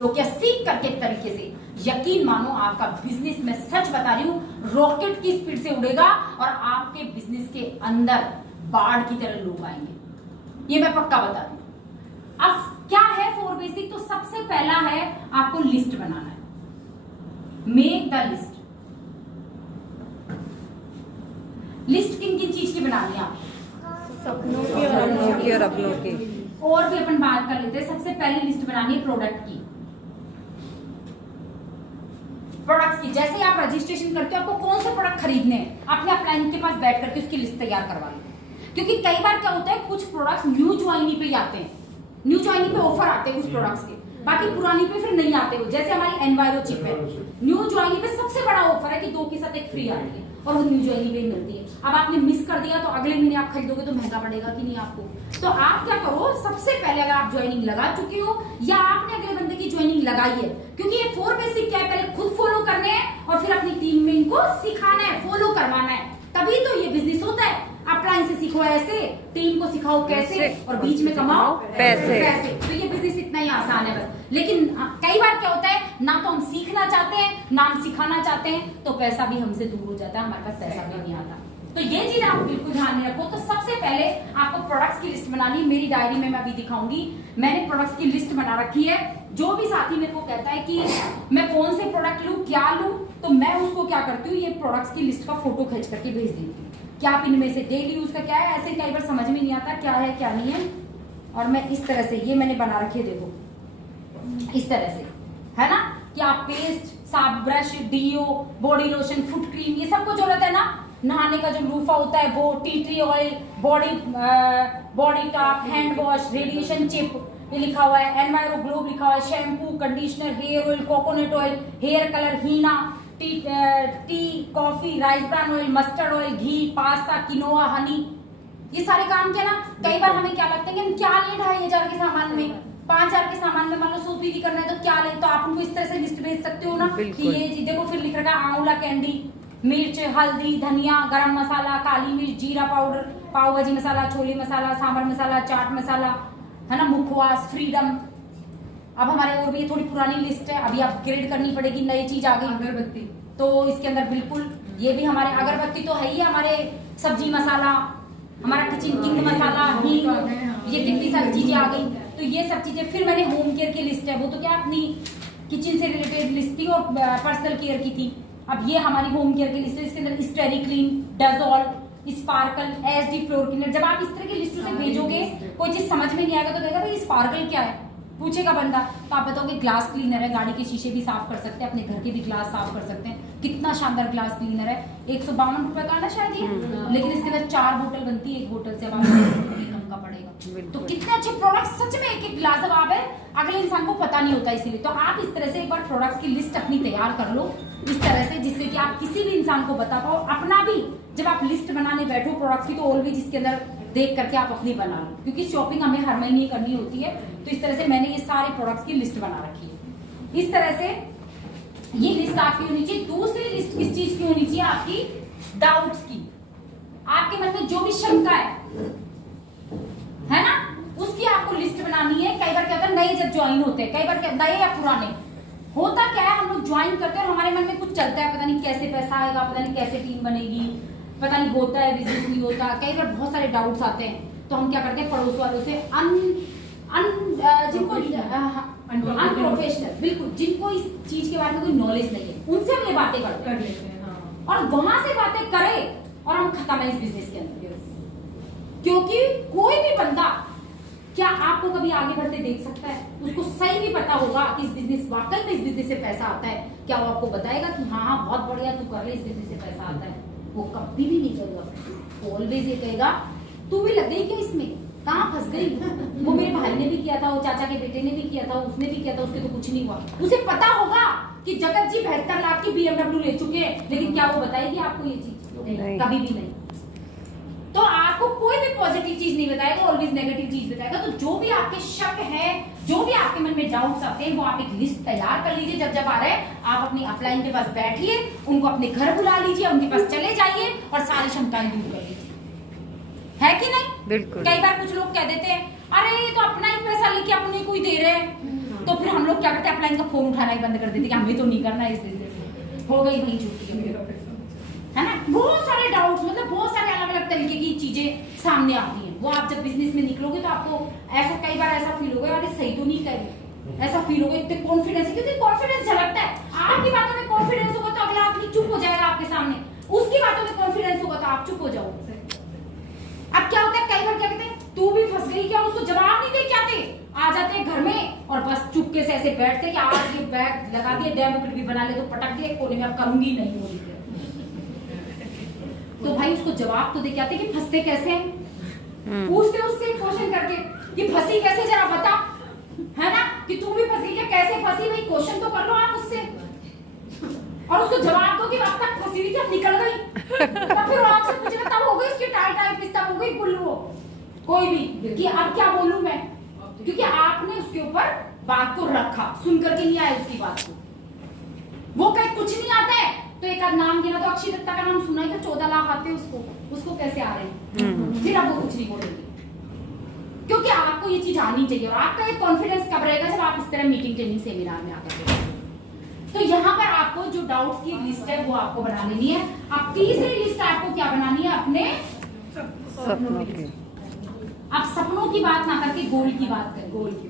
तो क्या सीख करके तरीके से यकीन मानो आपका बिजनेस, में सच बता रही हूँ, रॉकेट की स्पीड से उड़ेगा और आपके बिजनेस के अंदर बाढ़ की तरह लोग आएंगे। ये मैं पक्का बता दूं। अब क्या है फोर बेसिक? तो सबसे पहला है आपको लिस्ट बनाना है। Make the list. लिस्ट किन किन चीज की बनानी है आपको? सपनों की और अपनों की। और भी अपन बात कर लेते हैं। सबसे पहली लिस्ट बनानी है प्रोडक्ट की, प्रोडक्ट्स की। जैसे आप रजिस्ट्रेशन करते हो, आपको कौन से प्रोडक्ट खरीदने हैं, आपने अपलाइन के पास बैठ करके उसकी लिस्ट तैयार करवा ली। क्योंकि कई बार क्या होता है, कुछ प्रोडक्ट्स न्यू ज्वाइनी पे आते हैं, न्यू ज्वाइनी पे ऑफर आते हैं कुछ प्रोडक्ट्स के, बाकी पुरानी पे फिर नहीं आते हो। जैसे हमारी एनवायरो चिप है, न्यू ज्वाइनी पे सबसे बड़ा ऑफर है कि 2 के साथ 1 फ्री आ रही है और वो न्यू ज्वाइनी पे मिलती है। अब आपने मिस कर दिया तो अगले महीने आप खरीदोगे तो महंगा पड़ेगा कि नहीं आपको। तो आप क्या करो, सबसे पहले अगर आप ज्वाइनिंग लगा चुके हो या आपने अगले बंदे की ज्वाइनिंग लगाई है, क्योंकि ये 4 बेसिक क्या है, पहले खुद फॉलो करने हैं और फिर अपनी टीम में इनको सिखाना है, फॉलो करवाना है, तभी तो ये बिजनेस होता है। अपलाइन से सीखो ऐसे, टीम को सिखाओ कैसे, और बीच में कमाओ पैसे। तो ये बिजनेस इतना ही आसान है बस। लेकिन कई बार क्या होता है, ना तो हम सीखना चाहते हैं ना हम सिखाना चाहते हैं, तो पैसा भी हमसे दूर हो जाता है, हमारे पास पैसा भी नहीं आता। तो ये चीज आप बिल्कुल ध्यान में रखो। तो सबसे पहले आपको प्रोडक्ट्स की लिस्ट बनानी है। मेरी डायरी में मैं अभी दिखाऊंगी, मैंने प्रोडक्ट्स की लिस्ट बना रखी है। जो भी साथी मेरे को कहता है कि मैं कौन से प्रोडक्ट लूं, क्या लूं, तो मैं उसको क्या करती हूँ, ये प्रोडक्ट्स की लिस्ट का फोटो खींच करके भेज देती हूँ कि आप इनमें से डेली यूज का क्या है। ऐसे कई बार समझ में नहीं आता क्या है क्या नहीं है, और मैं इस तरह से, ये मैंने बना रखी है, देखो इस तरह से, है ना, कि आप पेस्ट, साफ brush, deo, body lotion, foot cream, ये सबको जरूरत है ना। नहाने का जो लूफा होता है वो, tea tree oil, body top, hand wash, radiation chip, ये लिखा हुआ है, एनवायरो ग्लोब लिखा हुआ है, shampoo, conditioner, hair oil, coconut oil, hair colour, henna, tea, coffee, rice bran oil, mustard oil, ghee, pasta, quinoa, honey, ये सारे काम क्या ना। कई बार हमें क्या लगता है कि हम क्या लें 2500 के सामान में, 5000 के सामान में मान लो सोपीरी करना है तो क्या लें, तो आप उनको इस तरह से लिस्ट भेज सकते हो ना कि ये चीज देखो। फिर लिख रखा है आंवला कैंडी, मिर्च, हल्दी, धनिया, गरम मसाला, काली मिर्च, जीरा पाउडर, पाव भाजी मसाला, छोले मसाला, सांभर मसाला, चाट मसाला, है ना, मुखवास, फ्रीडम। अब हमारे और भी ये थोड़ी पुरानी लिस्ट है, अभी अपग्रेड करनी पड़ेगी, नई चीज आ गई, अगरबत्ती। तो इसके अंदर बिल्कुल ये भी हमारे अगरबत्ती तो है ही, हमारे सब्जी मसाला, हमारा किचन किंग मसाला, हींग, ये कितनी सारी चीजें आ गई। तो ये सब चीजें। फिर मैंने होम केयर की लिस्ट है, वो तो क्या अपनी किचन से रिलेटेड लिस्ट थी और पर्सनल केयर की थी। अब ये हमारी होम केयर की लिस्ट है, इसके अंदर स्टेरी clean, dazzle, sparkle, SD floor cleaner. जब आप इस तरह की लिस्ट से भेजोगे, कोई चीज समझ में नहीं आएगा तो कहेगा भाई स्पार्कल क्या है, पूछेगा बंदा, तो आप बताओगे ग्लास क्लीनर है, गाड़ी के शीशे भी साफ कर सकते हैं, अपने घर के भी ग्लास साफ कर सकते हैं। कितना शानदार ग्लास क्लीनर है, 152 रुपए का ना शायद ये, लेकिन इसके अंदर 4 बोतल बनती है, एक बोतल से अब कम का पड़ेगा। तो कितने अच्छे प्रोडक्ट, सच में एक एक ग्लास अब है, अगले इंसान को पता नहीं होता, इसीलिए तो आप इस तरह से एक बार प्रोडक्ट्स की लिस्ट अपनी तैयार कर लो इस तरह से, जिससे कि आप किसी भी इंसान को बता पाओ। अपना भी जब आप लिस्ट बनाने बैठो प्रोडक्ट्स की, तो ऑलवेज इसके अंदर देख करके आप अपनी बना लो, क्योंकि शॉपिंग हमें हर महीने करनी होती है। तो इस तरह से मैंने ये सारे प्रोडक्ट्स की लिस्ट बना रखी है। इस तरह से ये लिस्ट आपकी होनी चाहिए। दूसरी लिस्ट किस चीज की होनी चाहिए? आपकी डाउट्स की, आपके मन में जो भी शंका है ना, उसकी आपको लिस्ट बनानी है। कई बार क्या होता है, नए जब ज्वाइन होते हैं, कई बार क्या, नए या पुराने, होता क्या है, हम लोग ज्वाइन करते हैं और हमारे मन में कुछ चलता है, पता नहीं कैसे पैसा आएगा, पता नहीं कैसे टीम बनेगी, पता नहीं होता है बिजनेस नहीं होता, कई बार बहुत सारे डाउट्स आते हैं। तो हम क्या करते हैं, पड़ोस वालों से जिनको अनप्रोफेशनल, बिल्कुल जिनको इस चीज के बारे में कोई नॉलेज नहीं है, उनसे हम ये बातें कर लेते हैं। और वहां से बातें करें और हम खत्म है इस बिजनेस के अंदर। क्योंकि कोई भी बंदा क्या आपको कभी आगे बढ़ते देख सकता है? उसको सही भी पता होगा कि इस बिजनेस, वाकई में इस बिजनेस से पैसा आता है, क्या वो आपको बताएगा कि हाँ हाँ बहुत बढ़िया तू कर ले, इस बिजनेस से पैसा आता है? वो कभी भी नहीं करेगा। ऑलवेज ये कहेगा तू भी लग गई क्या इसमें, कहाँ फंस गई? वो मेरे भाई ने भी किया था, वो चाचा के बेटे ने भी किया था, उसने भी किया था, उसके तो कुछ नहीं हुआ। उसे पता होगा कि जगत जी 72 लाख की BMW ले चुके हैं, लेकिन क्या वो बताएगी आपको ये चीज? कभी भी नहीं। तो आपको कोई भी पॉजिटिव चीज नहीं बताएगा, ऑलवेज नेगेटिव चीज बताएगा। तो जो भी आपके शक है, जो भी आपके मन में डाउट्स आते हैं, वो आप एक लिस्ट तैयार कर लीजिए। जब जब आ रहे हैं, आप अपनी अपलाइन के पास बैठिए, उनको अपने घर बुला लीजिए, उनके पास चले जाइए और सारी शंकाएं दूर कर लीजिए। है कि नहीं? बिल्कुल। कई बार कुछ लोग कह देते हैं, अरे ये तो अपना ही पैसा लेके अपने को ही दे रहे हैं, तो फिर हम लोग क्या करते हैं, अपलाइन का फोन उठाना ही बंद कर देते कि हमें तो नहीं करना है इस बिजनेस में, हो गई वही छुट्टी, है ना। बहुत सारे डाउट्स, मतलब बहुत सारे अलग अलग तरीके की चीजें सामने आती हैं। वो आप जब बिजनेस में निकलोगे तो आपको ऐसा कई बार ऐसा फील होगा, अरे सही तो नहीं कर रही, ऐसा फील होगा, इतने कॉन्फिडेंस, क्योंकि कॉन्फिडेंस झलकता है। आपकी बातों में कॉन्फिडेंस होगा तो अगला आदमी चुप हो जाएगा आपके सामने, उसकी बातों में कॉन्फिडेंस होगा तो आप चुप हो जाओगे। अब क्या होता है, कई बार क्या कहते हैं, तू भी फंस गई क्या, उसको जवाब नहीं दे के आते, आ जाते हैं घर में और बस चुपके से ऐसे बैठते कि आज ये बैग लगा दिए, डेमोक्रेट भी बना ले तो पटक दिए कोने में, अब करूंगी नहीं बोली। तो भाई उसको जवाब तो दे के आते कि फंसते कैसे हैं, पूछते उससे क्वेश्चन करके कि फंसी कैसे, जरा बता, है ना, कि तू भी फंसी क्या, कैसे फंसी, भाई क्वेश्चन तो कर लो आप उससे, और उसको जवाब दो कि अब तक फंसी हुई थी, अब निकल गई, तब फिर आपसे पूछेगा, तब हो गई उसकी टाइट तब हो गई गुल्लू, कोई भी कि अब क्या बोलूं मैं, क्योंकि आपने उसके ऊपर बात को रखा, सुन करके नहीं आए उसकी बात को, वो कहीं कुछ नहीं आता है तो एक आध नाम गिना, तो अक्षय दत्ता का नाम सुना है कि 14 लाख आते हैं उसको कैसे आ रहे हैं, फिर आप वो कुछ नहीं बोलेंगे, क्योंकि आपको ये चीज आनी चाहिए। और आपका ये कॉन्फिडेंस कब रहेगा, जब आप इस तरह मीटिंग ट्रेनिंग सेमिनार में आकर के। तो यहाँ पर आपको जो डाउट्स की लिस्ट है वो आपको बना लेनी है। अब तीसरी लिस्ट आपको क्या बनानी है, अपने सपनों की। अब सपनों की बात ना करके गोल की बात करें, गोल की,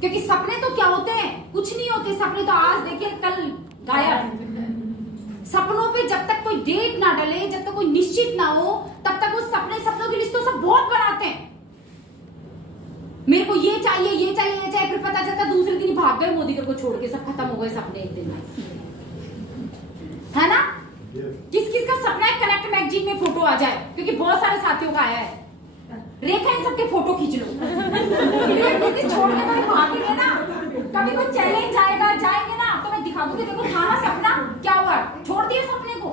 क्योंकि सपने तो क्या होते हैं, कुछ नहीं होते सपने, तो आज देखिए कल गायब। सपनों पे जब तक कोई डेट ना डले, जब तक कोई निश्चित ना हो, तब तक उस सपनों की लिस्ट तो सब बहुत बनाते हैं, मेरे को ये चाहिए ये चाहिए ये चाहिए, फिर पता चलता दूसरे दिन ही भाग गए मोदी को छोड़ के, सब खत्म हो गए सपने एक दिन में, है ना। किस किस का सपना है कनेक्ट मैगजीन में फोटो आ जाए, क्योंकि बहुत सारे साथियों का आया है, रेखा इन सबके फोटो खींच लो, छोड़ के कभी भागेंगे ना, कभी कोई चैलेंज आएगा जाएंगे ना, तो मैं दिखा दूंगी, देखो था ना सपना, क्या हुआ, छोड़ दिए सपने को,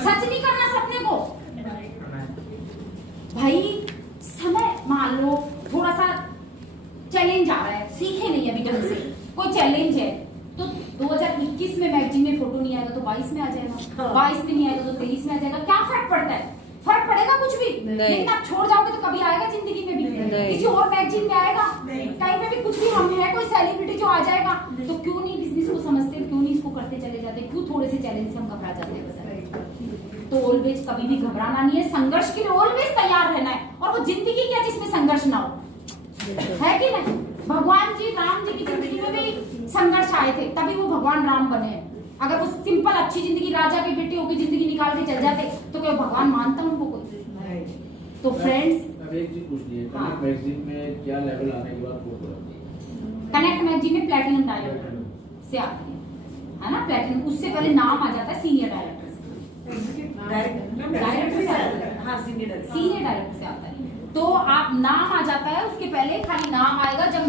सच नहीं करना सपने को। भाई समय मान लो थोड़ा सा चैलेंज आ रहा है, सीखे नहीं अभी ढंग से, कोई चैलेंज है, तो 2021 में मैगजीन में फोटो नहीं आएगा तो 22 में आ जाएगा, 22 में नहीं आएगा तो 23 में आ जाएगा, क्या फर्क पड़ता है, फर्क पड़ेगा कुछ भी, लेकिन आप छोड़ जाओगे तो कभी आएगा जिंदगी में भी, किसी और मैगजीन में आएगा, कहीं पे भी कुछ भी, हम है कोई सेलिब्रिटी जो आ जाएगा, तो क्यों नहीं बिजनेस को समझते, क्यों नहीं इसको करते चले जाते, क्यों थोड़े से चैलेंज से हम घबरा जाते हैं। तो ऑलवेज कभी भी घबराना नहीं है, संघर्ष के लिए ऑलवेज तैयार रहना है, और वो जिंदगी क्या जिसमें संघर्ष ना हो, है कि नहीं। भगवान जी राम जी की जिंदगी में भी संघर्ष आए थे, तभी वो भगवान राम बने। अगर वो सिंपल अच्छी जिंदगी, राजा के बेटे होकर जिंदगी निकाल के चल जाते तो क्या भगवान मानता उनको कोई। तो फ्रेंड्स, अब एक चीज पूछनी है, कनेक्ट मैगजीन में क्या लेवल आने के बाद फोटो आती है? कनेक्ट मैगजीन में प्लैटिनम डायरेक्टर से आती है ना, प्लैटिनम, उससे पहले नाम आ जाता है सीनियर डायरेक्टर सीनियर डायरेक्टर से आता है, तो आप नाम आ जाता है, उसके पहले खाली नाम आएगा। जब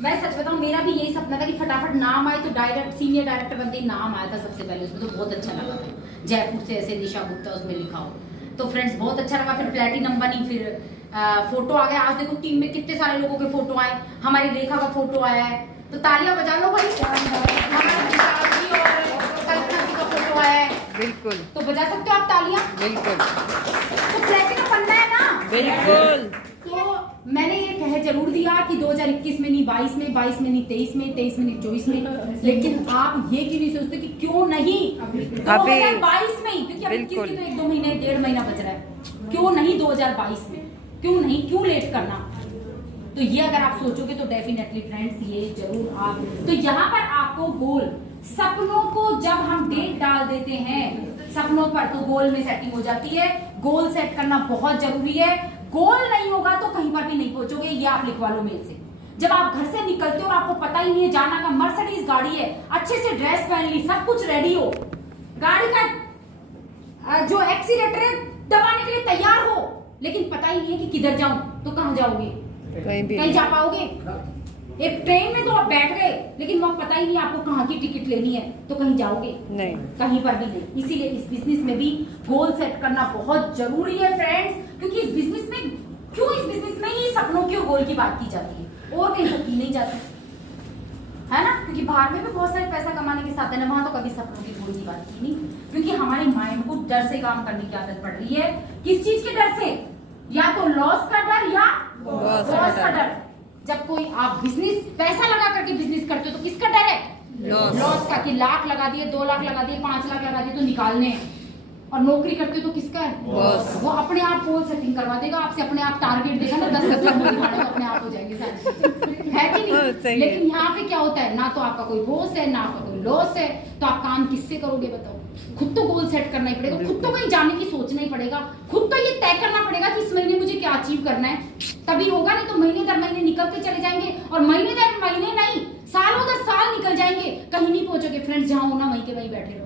मैं सच बताऊं, मेरा भी यही सपना था कि फटाफट नाम आए, तो डायरेक्ट सीनियर डायरेक्टर बनते ही नाम आया था सबसे पहले, उसमें तो बहुत अच्छा लगा था, जयपुर से ऐसे दिशा गुप्ता उसमें लिखा हो, तो फ्रेंड्स बहुत अच्छा लगा। फिर प्लैटिनम बनी, फिर फोटो आ गया, आज देखो टीम में कितने सारे लोगों के फोटो आए, हमारी रेखा का फोटो आया है, तो तालियां बजा लो भाई, फोटो आया है, बिल्कुल, तो बजा सकते हो आप तालियां, बिल्कुल, तो प्लैटिनम बनना है ना, बिल्कुल। तो मैंने ये कह जरूर दिया कि 2021 में नहीं, 22 में, 22 में नहीं, 23 में, 23 में नहीं, 24 में, लेकिन आप ये क्यों नहीं सोचते कि क्यों नहीं 2022 में ही, क्योंकि अभी किसी तो 1-2 महीने, 1.5 महीना बच रहा है, क्यों नहीं 2022 में, क्यों नहीं, क्यों लेट करना। तो ये अगर आप सोचोगे तो डेफिनेटली फ्रेंड्स ये जरूर आप, तो यहाँ पर आपको गोल, सपनों को जब हम डेट डाल देते हैं सपनों पर, तो गोल में सेटिंग हो जाती है। गोल सेट करना बहुत जरूरी है, गोल नहीं होगा तो कहीं पर भी नहीं पहुंचोगे, ये आप लिखवा लो मेल से। जब आप घर से निकलते हो और आपको पता ही नहीं है जाना का, मर्सिडीज गाड़ी है, अच्छे से ड्रेस पहन ली, सब कुछ रेडी हो, गाड़ी का जो एक्सीलेटर है दबाने के लिए तैयार हो, लेकिन पता ही नहीं है कि किधर जाऊं, तो कहां जाओगे, कहीं जा पाओगे। एक ट्रेन में तो आप बैठ गए, लेकिन वहां पता ही नहीं आपको कहाँ की टिकट लेनी है, तो कहीं जाओगे नहीं, कहीं पर भी नहीं। इसीलिए इस बिजनेस में भी गोल सेट करना बहुत जरूरी है फ्रेंड्स, क्योंकि इस बिजनेस में ही सपनों की और गोल की बात की जाती है, और कहीं तो की नहीं जाती, है ना। क्योंकि बाहर में भी बहुत सारे पैसा कमाने के साथ है ना, वहां तो कभी सपनों की गोल की बात की नहीं, क्योंकि हमारे माइंड को डर से काम करने की आदत पड़ रही है। किस चीज के डर से, या तो लॉस का डर या लॉस का डर, जब कोई आप बिजनेस पैसा लगा करके बिजनेस करते हो तो किसका डर है? लॉस का, कि लाख लगा दिए, 2 लाख लगा दिए, 5 लाख लगा दिए तो निकालने हैं। और नौकरी करते हो तो किसका है? वो अपने आप गोल सेटिंग करवा देगा आपसे, अपने आप टारगेट देगा ना 10 नंबर दिखाने तो अपने आप हो जाएंगे सारे, है कि नहीं? लेकिन यहाँ पे क्या होता है, ना तो आपका कोई बॉस है ना आपका कोई लॉस है, तो आप काम किससे करोगे बताओ? खुद तो गोल सेट करना ही पड़ेगा, खुद तो कहीं जाने की सोचना ही पड़ेगा, खुद तो ये तय करना पड़ेगा कि इस महीने मुझे क्या अचीव करना है, तभी होगा। नहीं तो महीने दर महीने निकलते चले जाएंगे, और महीने दर महीने नहीं, सालों दर साल निकल जाएंगे, कहीं नहीं पहुंचोगे। फ्रेंड्स, जहां होना वहीं के वहीं बैठे रहोगे।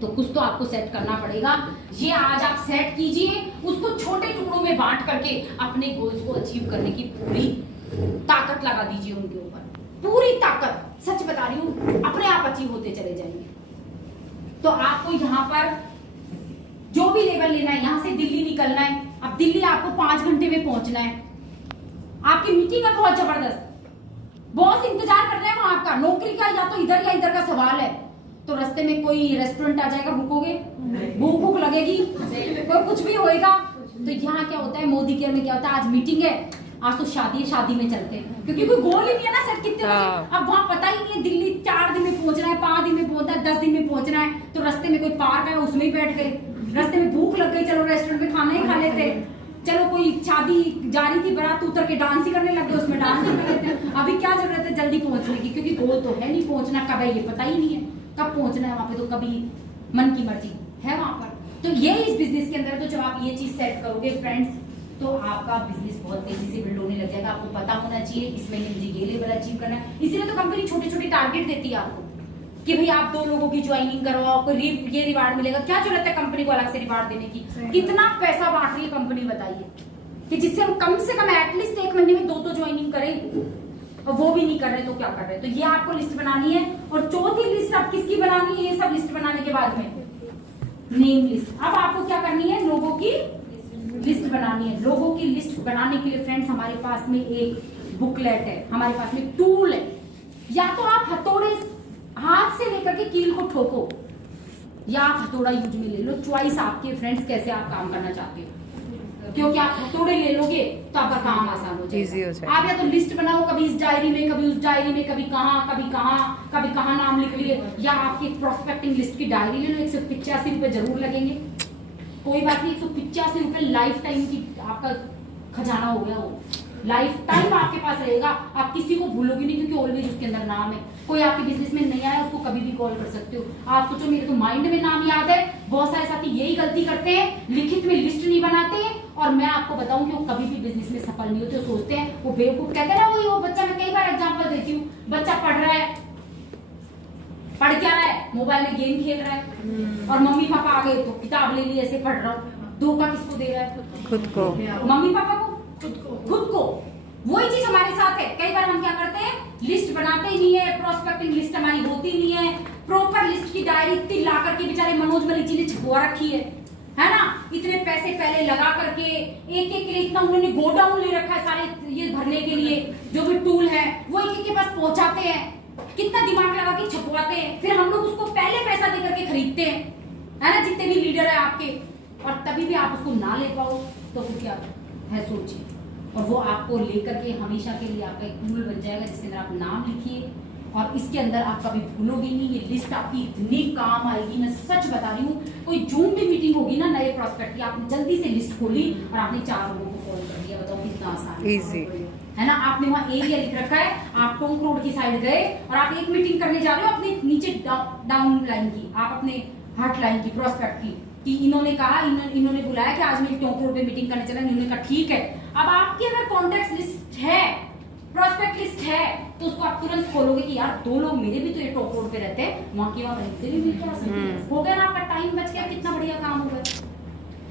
तो कुछ तो आपको सेट करना पड़ेगा। ये आज आप सेट कीजिए, उसको छोटे टुकड़ों में बांट करके अपने गोल्स को अचीव करने की पूरी ताकत लगा दीजिए उनके ऊपर, पूरी ताकत। सच बता रही हूँ, अपने आप अचीव होते चले जाएंगे। तो आपको यहाँ पर जो भी लेवल लेना है, यहाँ से दिल्ली निकलना है, अब दिल्ली आपको 5 घंटे में पहुंचना है, आपकी मीटिंग है बहुत जबरदस्त, बॉस इंतजार कर रहे हैं वहां आपका, नौकरी का या तो इधर या इधर का सवाल है, तो रास्ते में कोई रेस्टोरेंट आ जाएगा, रुकोगे? भूख भूख लगेगी, कोई कुछ भी होएगा। तो यहाँ क्या होता है, मोदी केयर में क्या होता है, आज मीटिंग है, आज तो शादी है, शादी में चलते हैं, क्योंकि कोई गोल ही नहीं है ना सर कितने बजे। अब वहां पता ही नहीं है, दिल्ली 4 दिन में पहुंचना है, 5 दिन में पहुंचना है, 10 दिन में पहुंचना है, तो रास्ते में कोई पार्क है उसमें ही बैठ गए, रास्ते में भूख लग गई, चलो रेस्टोरेंट में खाना ही खा लेते, चलो कोई शादी जा रही थी, बारात उतर के डांस ही करने लग गए, उसमें डांस ही कर लेते हैं। अभी क्या जरूरत है जल्दी पहुंचने की, क्योंकि गोल तो है नहीं, पहुंचना कब है ये पता ही नहीं है, कब पहुंचना है वहां पे, तो कभी मन की मर्जी है वहां पर। तो ये इस बिजनेस के अंदर, तो जब आप ये चीज सेट करोगे फ्रेंड्स, तो आपका बिजनेस बहुत तेजी से बिल्ड होने लग जाएगा। आपको पता होना चाहिए इस महीने मुझे ये लेवल अचीव करना है, इसीलिए तो कंपनी छोटे छोटे टारगेट देती है आपको, कि भाई आप 2 लोगों की ज्वाइनिंग करवाओ, आपको ये रिवार्ड मिलेगा। क्या जरूरत है कंपनी को अलग से रिवार्ड देने की? कितना पैसा बांट रही है कंपनी बताइए, कि जिससे हम कम से कम एटलीस्ट 1 महीने में 2 तो ज्वाइनिंग करें, और वो भी नहीं कर रहे तो क्या कर रहे हैं? तो ये आपको लिस्ट बनानी है। और चौथी लिस्ट अब किसकी बनानी है? ये सब लिस्ट बनाने के बाद में नेम लिस्ट। अब आपको क्या करनी है? लोगों की लिस्ट बनानी है। लोगों की लिस्ट बनाने के लिए फ्रेंड्स हमारे पास में एक बुकलेट है, हमारे पास में टूल है। या तो आप हथौड़े हाथ से लेकर के कील को ठोको, या आप हथौड़ा यूज में ले लो, चॉइस आपकी फ्रेंड्स, कैसे आप काम करना चाहते हो। क्योंकि आप हथौड़े ले लोगे तो आपका काम आसान हो जाएगा। आप या तो लिस्ट बनाओ, कभी इस डायरी में, कभी उस डायरी में, कभी कहाँ नाम लिख लिए, या आपकी प्रोस्पेक्टिंग लिस्ट की डायरी ले लो। 185 रुपए जरूर लगेंगे, कोई बात नहीं, 185 रुपए लाइफ टाइम की आपका खजाना हो गया, वो लाइफ टाइम आपके पास रहेगा। आप किसी को भूलोगे नहीं, क्योंकि ऑलवेज उसके अंदर नाम है। कोई आपके बिजनेस में नहीं आया, उसको कभी भी कॉल कर सकते हो। आप सोचो मेरे तो माइंड में नाम याद है, बहुत सारे साथी यही गलती करते हैं, लिखित में लिस्ट नहीं बनाते हैं। और मैं आपको बताऊं कि वो कभी भी बिजनेस में सफल नहीं होते। सोचते हैं वो बेवकूफ, कहते हैं वो बच्चा, मैं कई बार एग्जाम्पल देती हूँ, बच्चा पढ़ रहा है, पढ़ क्या रहा है? मोबाइल में गेम खेल रहा है, और मम्मी पापा आ गए तो किताब ले ली, ऐसे पढ़ रहा हूँ। धोखा किसको दे रहा है? खुद को, मम्मी पापा को, खुद को। वही चीज हमारे साथ है। कई बार हम क्या करते हैं, लिस्ट बनाते ही नहीं है, प्रोस्पेक्टिंग लिस्ट हमारी होती नहीं है, प्रॉपर लिस्ट की डायरी इतनी ला करके बेचारे मनोज मलिक जी ने छपवा रखी है ना। इतने पैसे पहले लगा करके एक के लिए इतना उन्होंने गोडाउन ले रखा है सारे ये भरने के लिए, जो भी टूल है वो एक के पास पहुंचाते हैं, कितना दिमाग लगा के छपवाते हैं, फिर हम लोग उसको पहले पैसा दे करके खरीदते हैं, है ना, जितने भी लीडर है आपके, और तभी भी आप उसको ना ले पाओ तो फिर क्या है, सोचिए। और वो आपको लेकर के हमेशा के लिए आपका एक टूल बन जाएगा, जिसके अंदर आप नाम लिखिए, और इसके अंदर आप कभी भूलोगे नहीं। ये लिस्ट आपकी इतनी काम आएगी, मैं सच बता रही हूँ। कोई जूम भी मीटिंग होगी ना नए प्रोस्पेक्ट की, आपने जल्दी से लिस्ट खोली और आपने 4 लोगों को कॉल कर दिया, बताओ कितना आसान है ना। आपने वहाँ एरिया लिख रखा है, आप टोंक रोड की साइड गए और आप एक मीटिंग करने जा रहे हो अपने नीचे डाउन लाइन की, आप अपने हार्ट लाइन की, प्रोस्पेक्ट की, कि इन्होंने कहा, इन्होंने बुलाया कि आज मैं टोंक रोड पे मीटिंग करने चला, इन्होंने कहा ठीक है। अब आपकी अगर कॉन्टेक्ट लिस्ट है, प्रोस्पेक्ट लिस्ट है, तो उसको आप तुरंत खोलोगे कि यार 2 लोग मेरे भी तो ये टॉप रोड पे रहते हैं, वहां की वहां से भी मिल के आ सकते हैं। हो गया ना, आपका टाइम बच गया, कितना बढ़िया काम होगा।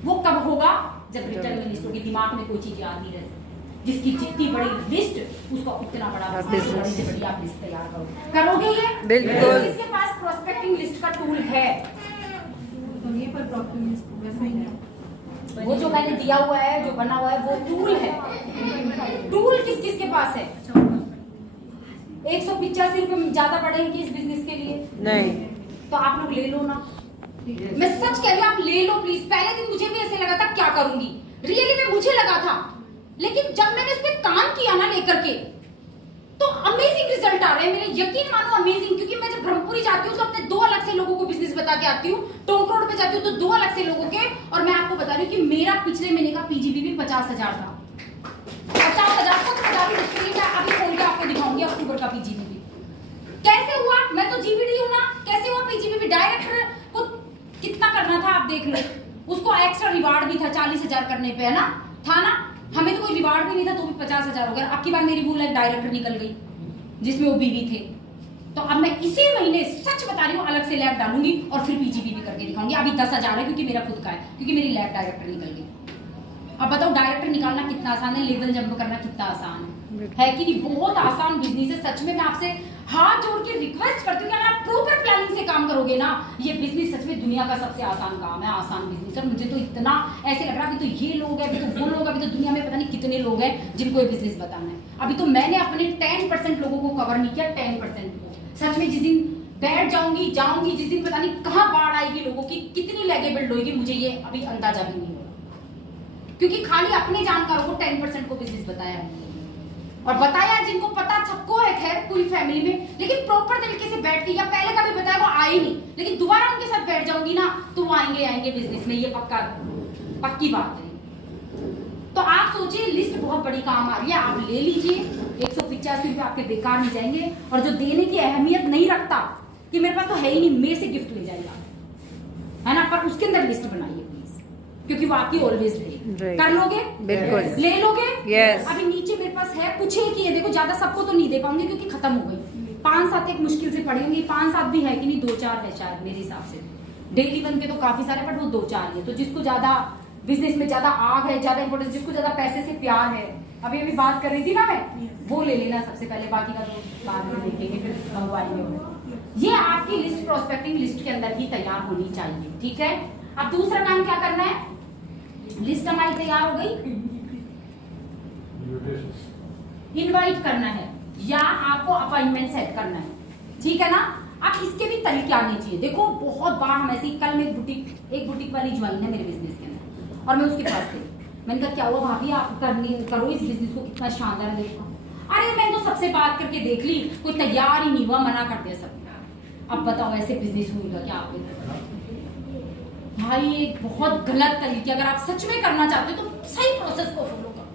वो कब होगा? जब रिटर्न में लिस्ट होगी, दिमाग में कोई चीज याद नहीं रहती। जिसकी जितनी बड़ी लिस्ट, उसका उतना बड़ा बड़ी से बड़ी आप लिस्ट तैयार करोगे ये बिल्कुल। इसके पास प्रोस्पेक्टिंग लिस्ट का टूल है, पर प्रोस्पेक्टिंग लिस्ट वैसा ही है, वो जो मैंने दिया हुआ है, जो बना हुआ है, वो टूल है। टूल किस किस के पास है? 185 रुपए ज्यादा पड़ेंगे इस बिजनेस के लिए? नहीं। तो आप लोग ले लो ना, मैं सच कह रही हूँ, आप ले लो प्लीज। पहले दिन मुझे भी ऐसे लगा था क्या करूंगी, रियली में मुझे लगा था लेकिन जब मैंने इस पे काम किया ना लेकर के, तो अमेजिंग रिजल्ट आ रहे हैं मेरे, यकीन मानो अमेजिंग। क्योंकि मैं जब ब्रह्मपुरी जाती हूँ तो अपने 2 अलग से लोगों को बिजनेस बता के आती हूँ, टोंक रोड पे जाती हूँ तो 2 अलग से लोगों के। और मैं आपको बता रही हूँ कि मेरा पिछले महीने का पीजीबी भी 50,000 था। 50,000 को स्क्रीन में अभी खोल के आपको दिखाऊंगी अक्टूबर का पीजीबी कैसे हुआ। मैं तो जीबीडी हूं ना, कैसे हुआ पीजीबी? डायरेक्टर को कितना करना था आप देख लो, उसको एक्स्ट्रा रिवार्ड भी था 40,000 करने पे, है ना, था ना। हमें तो कोई रिवार्ड भी नहीं था तो भी 50,000 हो गया। अब की बार मेरी भूल है, डायरेक्टर निकल गई जिसमें वो बीवी थे। तो अब मैं इसी महीने सच बता रही हूँ अलग से लैब डालूंगी और फिर पीजीबी भी करके दिखाऊंगी। अभी 10,000 है क्योंकि मेरा खुद का है, क्योंकि मेरी लैब डायरेक्टर निकल गई। अब बताओ डायरेक्टर निकालना कितना आसान है, लेवल जंप करना कितना आसान है कि नहीं? बहुत आसान बिजनेस है सच में। मैं आपसे हाथ जोड़ के रिक्वेस्ट करती हूँ कि अगर आप प्रॉपर प्लानिंग से काम करोगे ना, ये बिजनेस सच में दुनिया का सबसे आसान काम है, आसान बिजनेस है। मुझे तो इतना ऐसे लग रहा है, अभी तो ये लोग हैं, अभी तो वो लोग, अभी तो दुनिया में पता नहीं कितने लोग हैं जिनको ये बिजनेस बताना है। अभी तो मैंने अपने 10% लोगों को कवर नहीं किया, 10% को। सच में जिस दिन बैठ जाऊंगी जिस दिन पता नहीं कहाँ बाढ़ आएगी, लोगों की कितनी लेगे बिल्ड होगी, मुझे ये अभी अंदाजा भी नहीं होगा। क्योंकि खाली अपने जानकारों को 10% को बिजनेस बताया है और बताया जिनको पता सबको है, खैर पूरी फैमिली में, लेकिन प्रॉपर तरीके से बैठ के, या पहले का भी बताया वो आए नहीं, लेकिन दोबारा उनके साथ बैठ जाऊंगी ना तो वो आएंगे बिजनेस में, ये पक्की बात है। तो आप सोचिए लिस्ट बहुत बड़ी काम आ रही है, आप ले लीजिए। 185 रुपये आपके बेकार नहीं जाएंगे। और जो देने की अहमियत नहीं रखता कि मेरे पास तो है ही नहीं, मेरे से गिफ्ट ले जाएगा, है ना, पर उसके अंदर लिस्ट बनाइए प्लीज, क्योंकि वो आपकी ऑलवेज रहेगी। कर लोगे? बिल्कुल। ले लोगे? यस। अभी नीचे मेरे पास है कुछ एक ही है, देखो ज्यादा सबको तो नहीं दे पाऊंगी क्योंकि खत्म हो गई। 5-7 एक मुश्किल से पड़ी होंगी, 5-7 भी है कि नहीं, 2-4 है शायद मेरे हिसाब से। डेली वन के तो काफी सारे, बट वो 2-4 है। तो जिसको ज्यादा बिजनेस में ज्यादा आग है, ज्यादा इंपॉर्टेंस, जिसको ज्यादा पैसे से प्यार है, अभी बात कर रही थी ना मैं, वो ले लेना सबसे पहले, बाकी का तो बाद में देखेंगे फिर मोबाइल में। ये आपकी लिस्ट प्रोस्पेक्टिंग लिस्ट के अंदर ही तैयार होनी चाहिए, ठीक है। अब दूसरा काम क्या करना है, लिस्ट हमारी तैयार हो गई, इनवाइट करना है या आपको अपॉइंटमेंट सेट करना है, ठीक है ना। अब इसके भी तरीके आने चाहिए। देखो बहुत बार हम ऐसी, कल में एक बुटीक वाली ज्वाइन है मेरे बिजनेस के अंदर और मैं उसके पास थी, मैंने कहा क्या हुआ भाभी आप करो इस बिजनेस को, कितना शानदार है। अरे मैंने तो सबसे बात करके देख ली, कोई तैयार ही नहीं हुआ, मना कर दिया सब। अब बताओ ऐसे बिजनेस होगा क्या आपको? भाई ये बहुत गलत तरीके, अगर आप सच में करना चाहते हो तो सही प्रोसेस को फॉलो करो।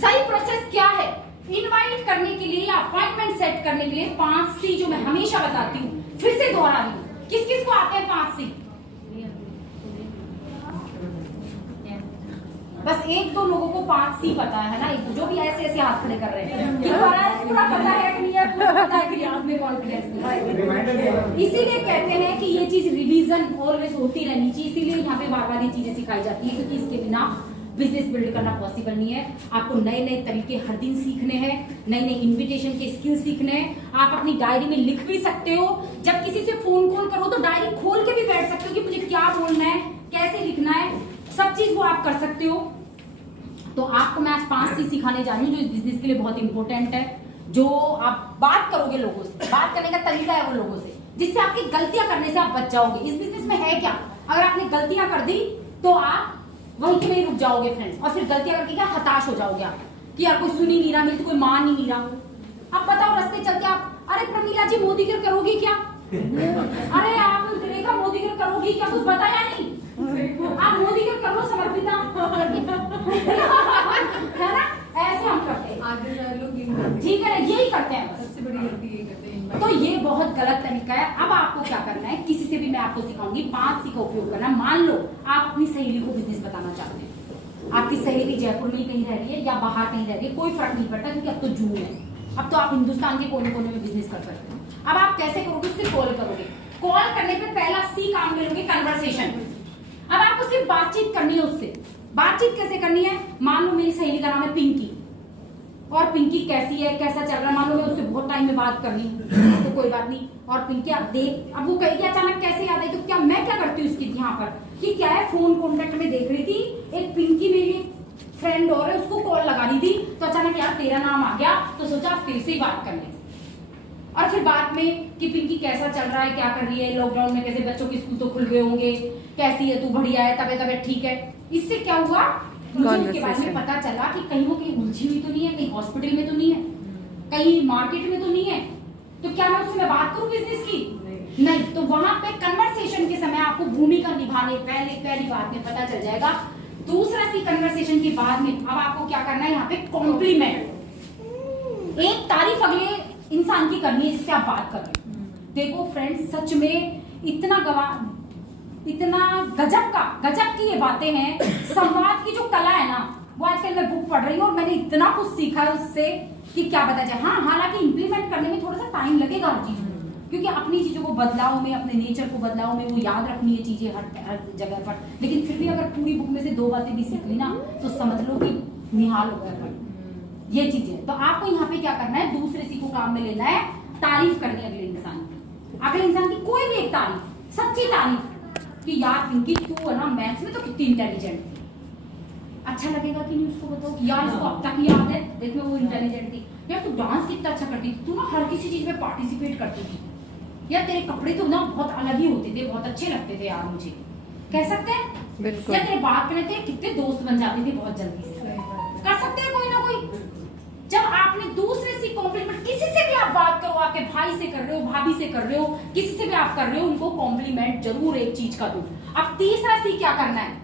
सही प्रोसेस क्या है? इनवाइट करने के लिए या अपॉइंटमेंट सेट करने के लिए 5 C जो मैं हमेशा बताती हूँ, फिर से दोहरा रही हूँ। किस किस को आते हैं 5 C? बस 1-2 लोगों को 5 C पता है ना, जो भी ऐसे ऐसे हाथ खड़े कर रहे हैं। पूरा पता है कि नहीं है, पूरा पता है कि नहीं, आप में कॉन्फिडेंस नहीं। इसीलिए कहते हैं कि ये चीज रिवीजन ऑलवेज होती रहनी चाहिए, इसीलिए यहाँ पे बार बार ये चीजें सिखाई जाती है, क्योंकि इसके बिना बिजनेस बिल्ड करना पॉसिबल नहीं है। आपको नए नए तरीके हर दिन सीखने हैं, नए नए इन्विटेशन के स्किल सीखने हैं। आप अपनी डायरी में लिख भी सकते हो, जब किसी से फोन कॉल करो तो डायरी खोल के भी बैठ सकते हो कि मुझे क्या बोलना है, कैसे लिखना है, सब चीज वो आप कर सकते हो। तो आपको मैं आज 5 चीज सिखाने जा रही हूँ जो इस बिजनेस के लिए बहुत इंपॉर्टेंट है, जो आप बात करोगे लोगों से, बात करने का तरीका है वो लोगों से, जिससे आपकी गलतियां करने से आप बच जाओगे। इस बिजनेस में है क्या, अगर आपने गलतियां कर दी तो आप वहीं के वहीं रुक जाओगे फ्रेंड्स, और फिर गलतियां करके क्या हताश हो जाओगे आप कि यार कोई सुन ही नहीं रहा, मेरी तो कोई मान ही नहीं रहा। अब बताओ रास्ते चलते आप, अरे प्रमीला जी मोदी गिर करोगी क्या? अरे आप रेखा मोदी गिर करोगी क्या? कुछ बताया नहीं, आप मोदी गिर कर लो समर्पिता, है ना, ऐसे हम करते हैं, ठीक है, यही करते हैं, सबसे बड़ी गलती ये करते हैं। तो ये बहुत गलत तरीका है। अब आपको क्या करना है, किसी से भी मैं आपको सिखाऊंगी 5 C का उपयोग करना। मान लो आप अपनी सहेली को बिजनेस बताना चाहते हैं, आपकी सहेली जयपुर में कहीं रह रही है या बाहर कहीं रह रही है, कोई फर्क नहीं पड़ता, क्योंकि अब तो जून है, अब तो आप हिंदुस्तान के कोने कोने में बिजनेस कर सकते हैं। अब आप कैसे करोगे, उससे कॉल करोगे, कॉल करने पे पहला C काम ले लोगे, कन्वर्सेशन। अब आपको सिर्फ बातचीत करनी है उससे। बातचीत कैसे करनी है, मान लो मेरी सहेली का नाम है पिंकी, और पिंकी कैसी है, कैसा चल रहा है, मान लो मैं उससे बहुत टाइम में बात करनी तो कोई बात नहीं, और पिंकी आप देख, अब वो कहेगी अचानक कैसे याद आई, तो क्या मैं क्या करती हूँ इसकी यहाँ पर कि क्या है, फोन कॉन्टेक्ट में देख रही थी एक पिंकी मेरी फ्रेंड और है, उसको कॉल लगा रही थी, तो अचानक यार तेरा नाम आ गया, तो सोचा फिर से ही बात कर लें। और फिर बाद में कि पिंकी कैसा चल रहा है, क्या कर रही है, लॉकडाउन में कैसे बच्चों के स्कूल तो खुल गए होंगे, कैसी है तू, बढ़िया है, तबीयत ठीक है। इससे क्या हुआ मुझे उसके बारे में पता चला कि कहीं वो कहीं उलझी हुई तो नहीं है, कहीं हॉस्पिटल में तो नहीं है, कहीं मार्केट में तो नहीं है, तो क्या मैं उससे बात करूं बिजनेस की? नहीं। तो वहां पे कन्वर्सेशन के समय आपको भूमिका निभाने पहली बात में पता चल जाएगा। दूसरा सी कन्वर्सेशन के बाद में अब आपको क्या करना है, यहाँ पे कॉम्प्लीमेंट, एक तारीफ अगले इंसान की करनी है जिससे आप बात कर रहे हो। देखो फ्रेंड्स, सच में इतना गजब की ये बातें हैं। संवाद की जो कला है ना, वो आजकल मैं बुक पढ़ रही हूँ और मैंने इतना कुछ सीखा है उससे कि क्या पता जाए। हाँ, हालांकि इंप्लीमेंट करने में थोड़ा सा टाइम लगेगा हर चीज में, क्योंकि अपनी चीजों को बदलाव में, अपने नेचर को बदलाव में वो याद रखनी है चीजें हर जगह पर। लेकिन फिर भी अगर पूरी बुक में से 2 बातें भी सीख ली ना, तो समझ लो कि निहाल हो गया ये चीजें। तो आपको यहाँ पे क्या करना है, दूसरे सी को काम में लेना है, तारीफ करनी है अगले इंसान की कोई भी एक तारीफ, सच्ची तारीफ कि यार पिंकी तू है ना मैथ्स में तो कितनी इंटेलिजेंट थी। अच्छा लगेगा कि नहीं उसको बताओ कि यार इसको अब तक याद है, देख मैं वो इंटेलिजेंट थी, यार तू डांस कितना अच्छा करती थी, तू ना हर किसी चीज में पार्टिसिपेट करती थी, यार तेरे कपड़े तो ना बहुत अलग ही होते थे, बहुत अच्छे लगते थे यार मुझे, कह सकते हैं? बिल्कुल। या तेरे बात करने थे कितने दोस्त बन जाते थे बहुत जल्दी से, कर सकते हैं कोई ना कोई। जब आपने दूसरे से कॉम्प्लीमेंट, किसी से भी आप बात करो, आपके भाई से कर रहे हो, भाभी से कर रहे हो, किसी से भी आप कर रहे हो, उनको कॉम्प्लीमेंट जरूर एक चीज का दो। अब तीसरा सी क्या करना है,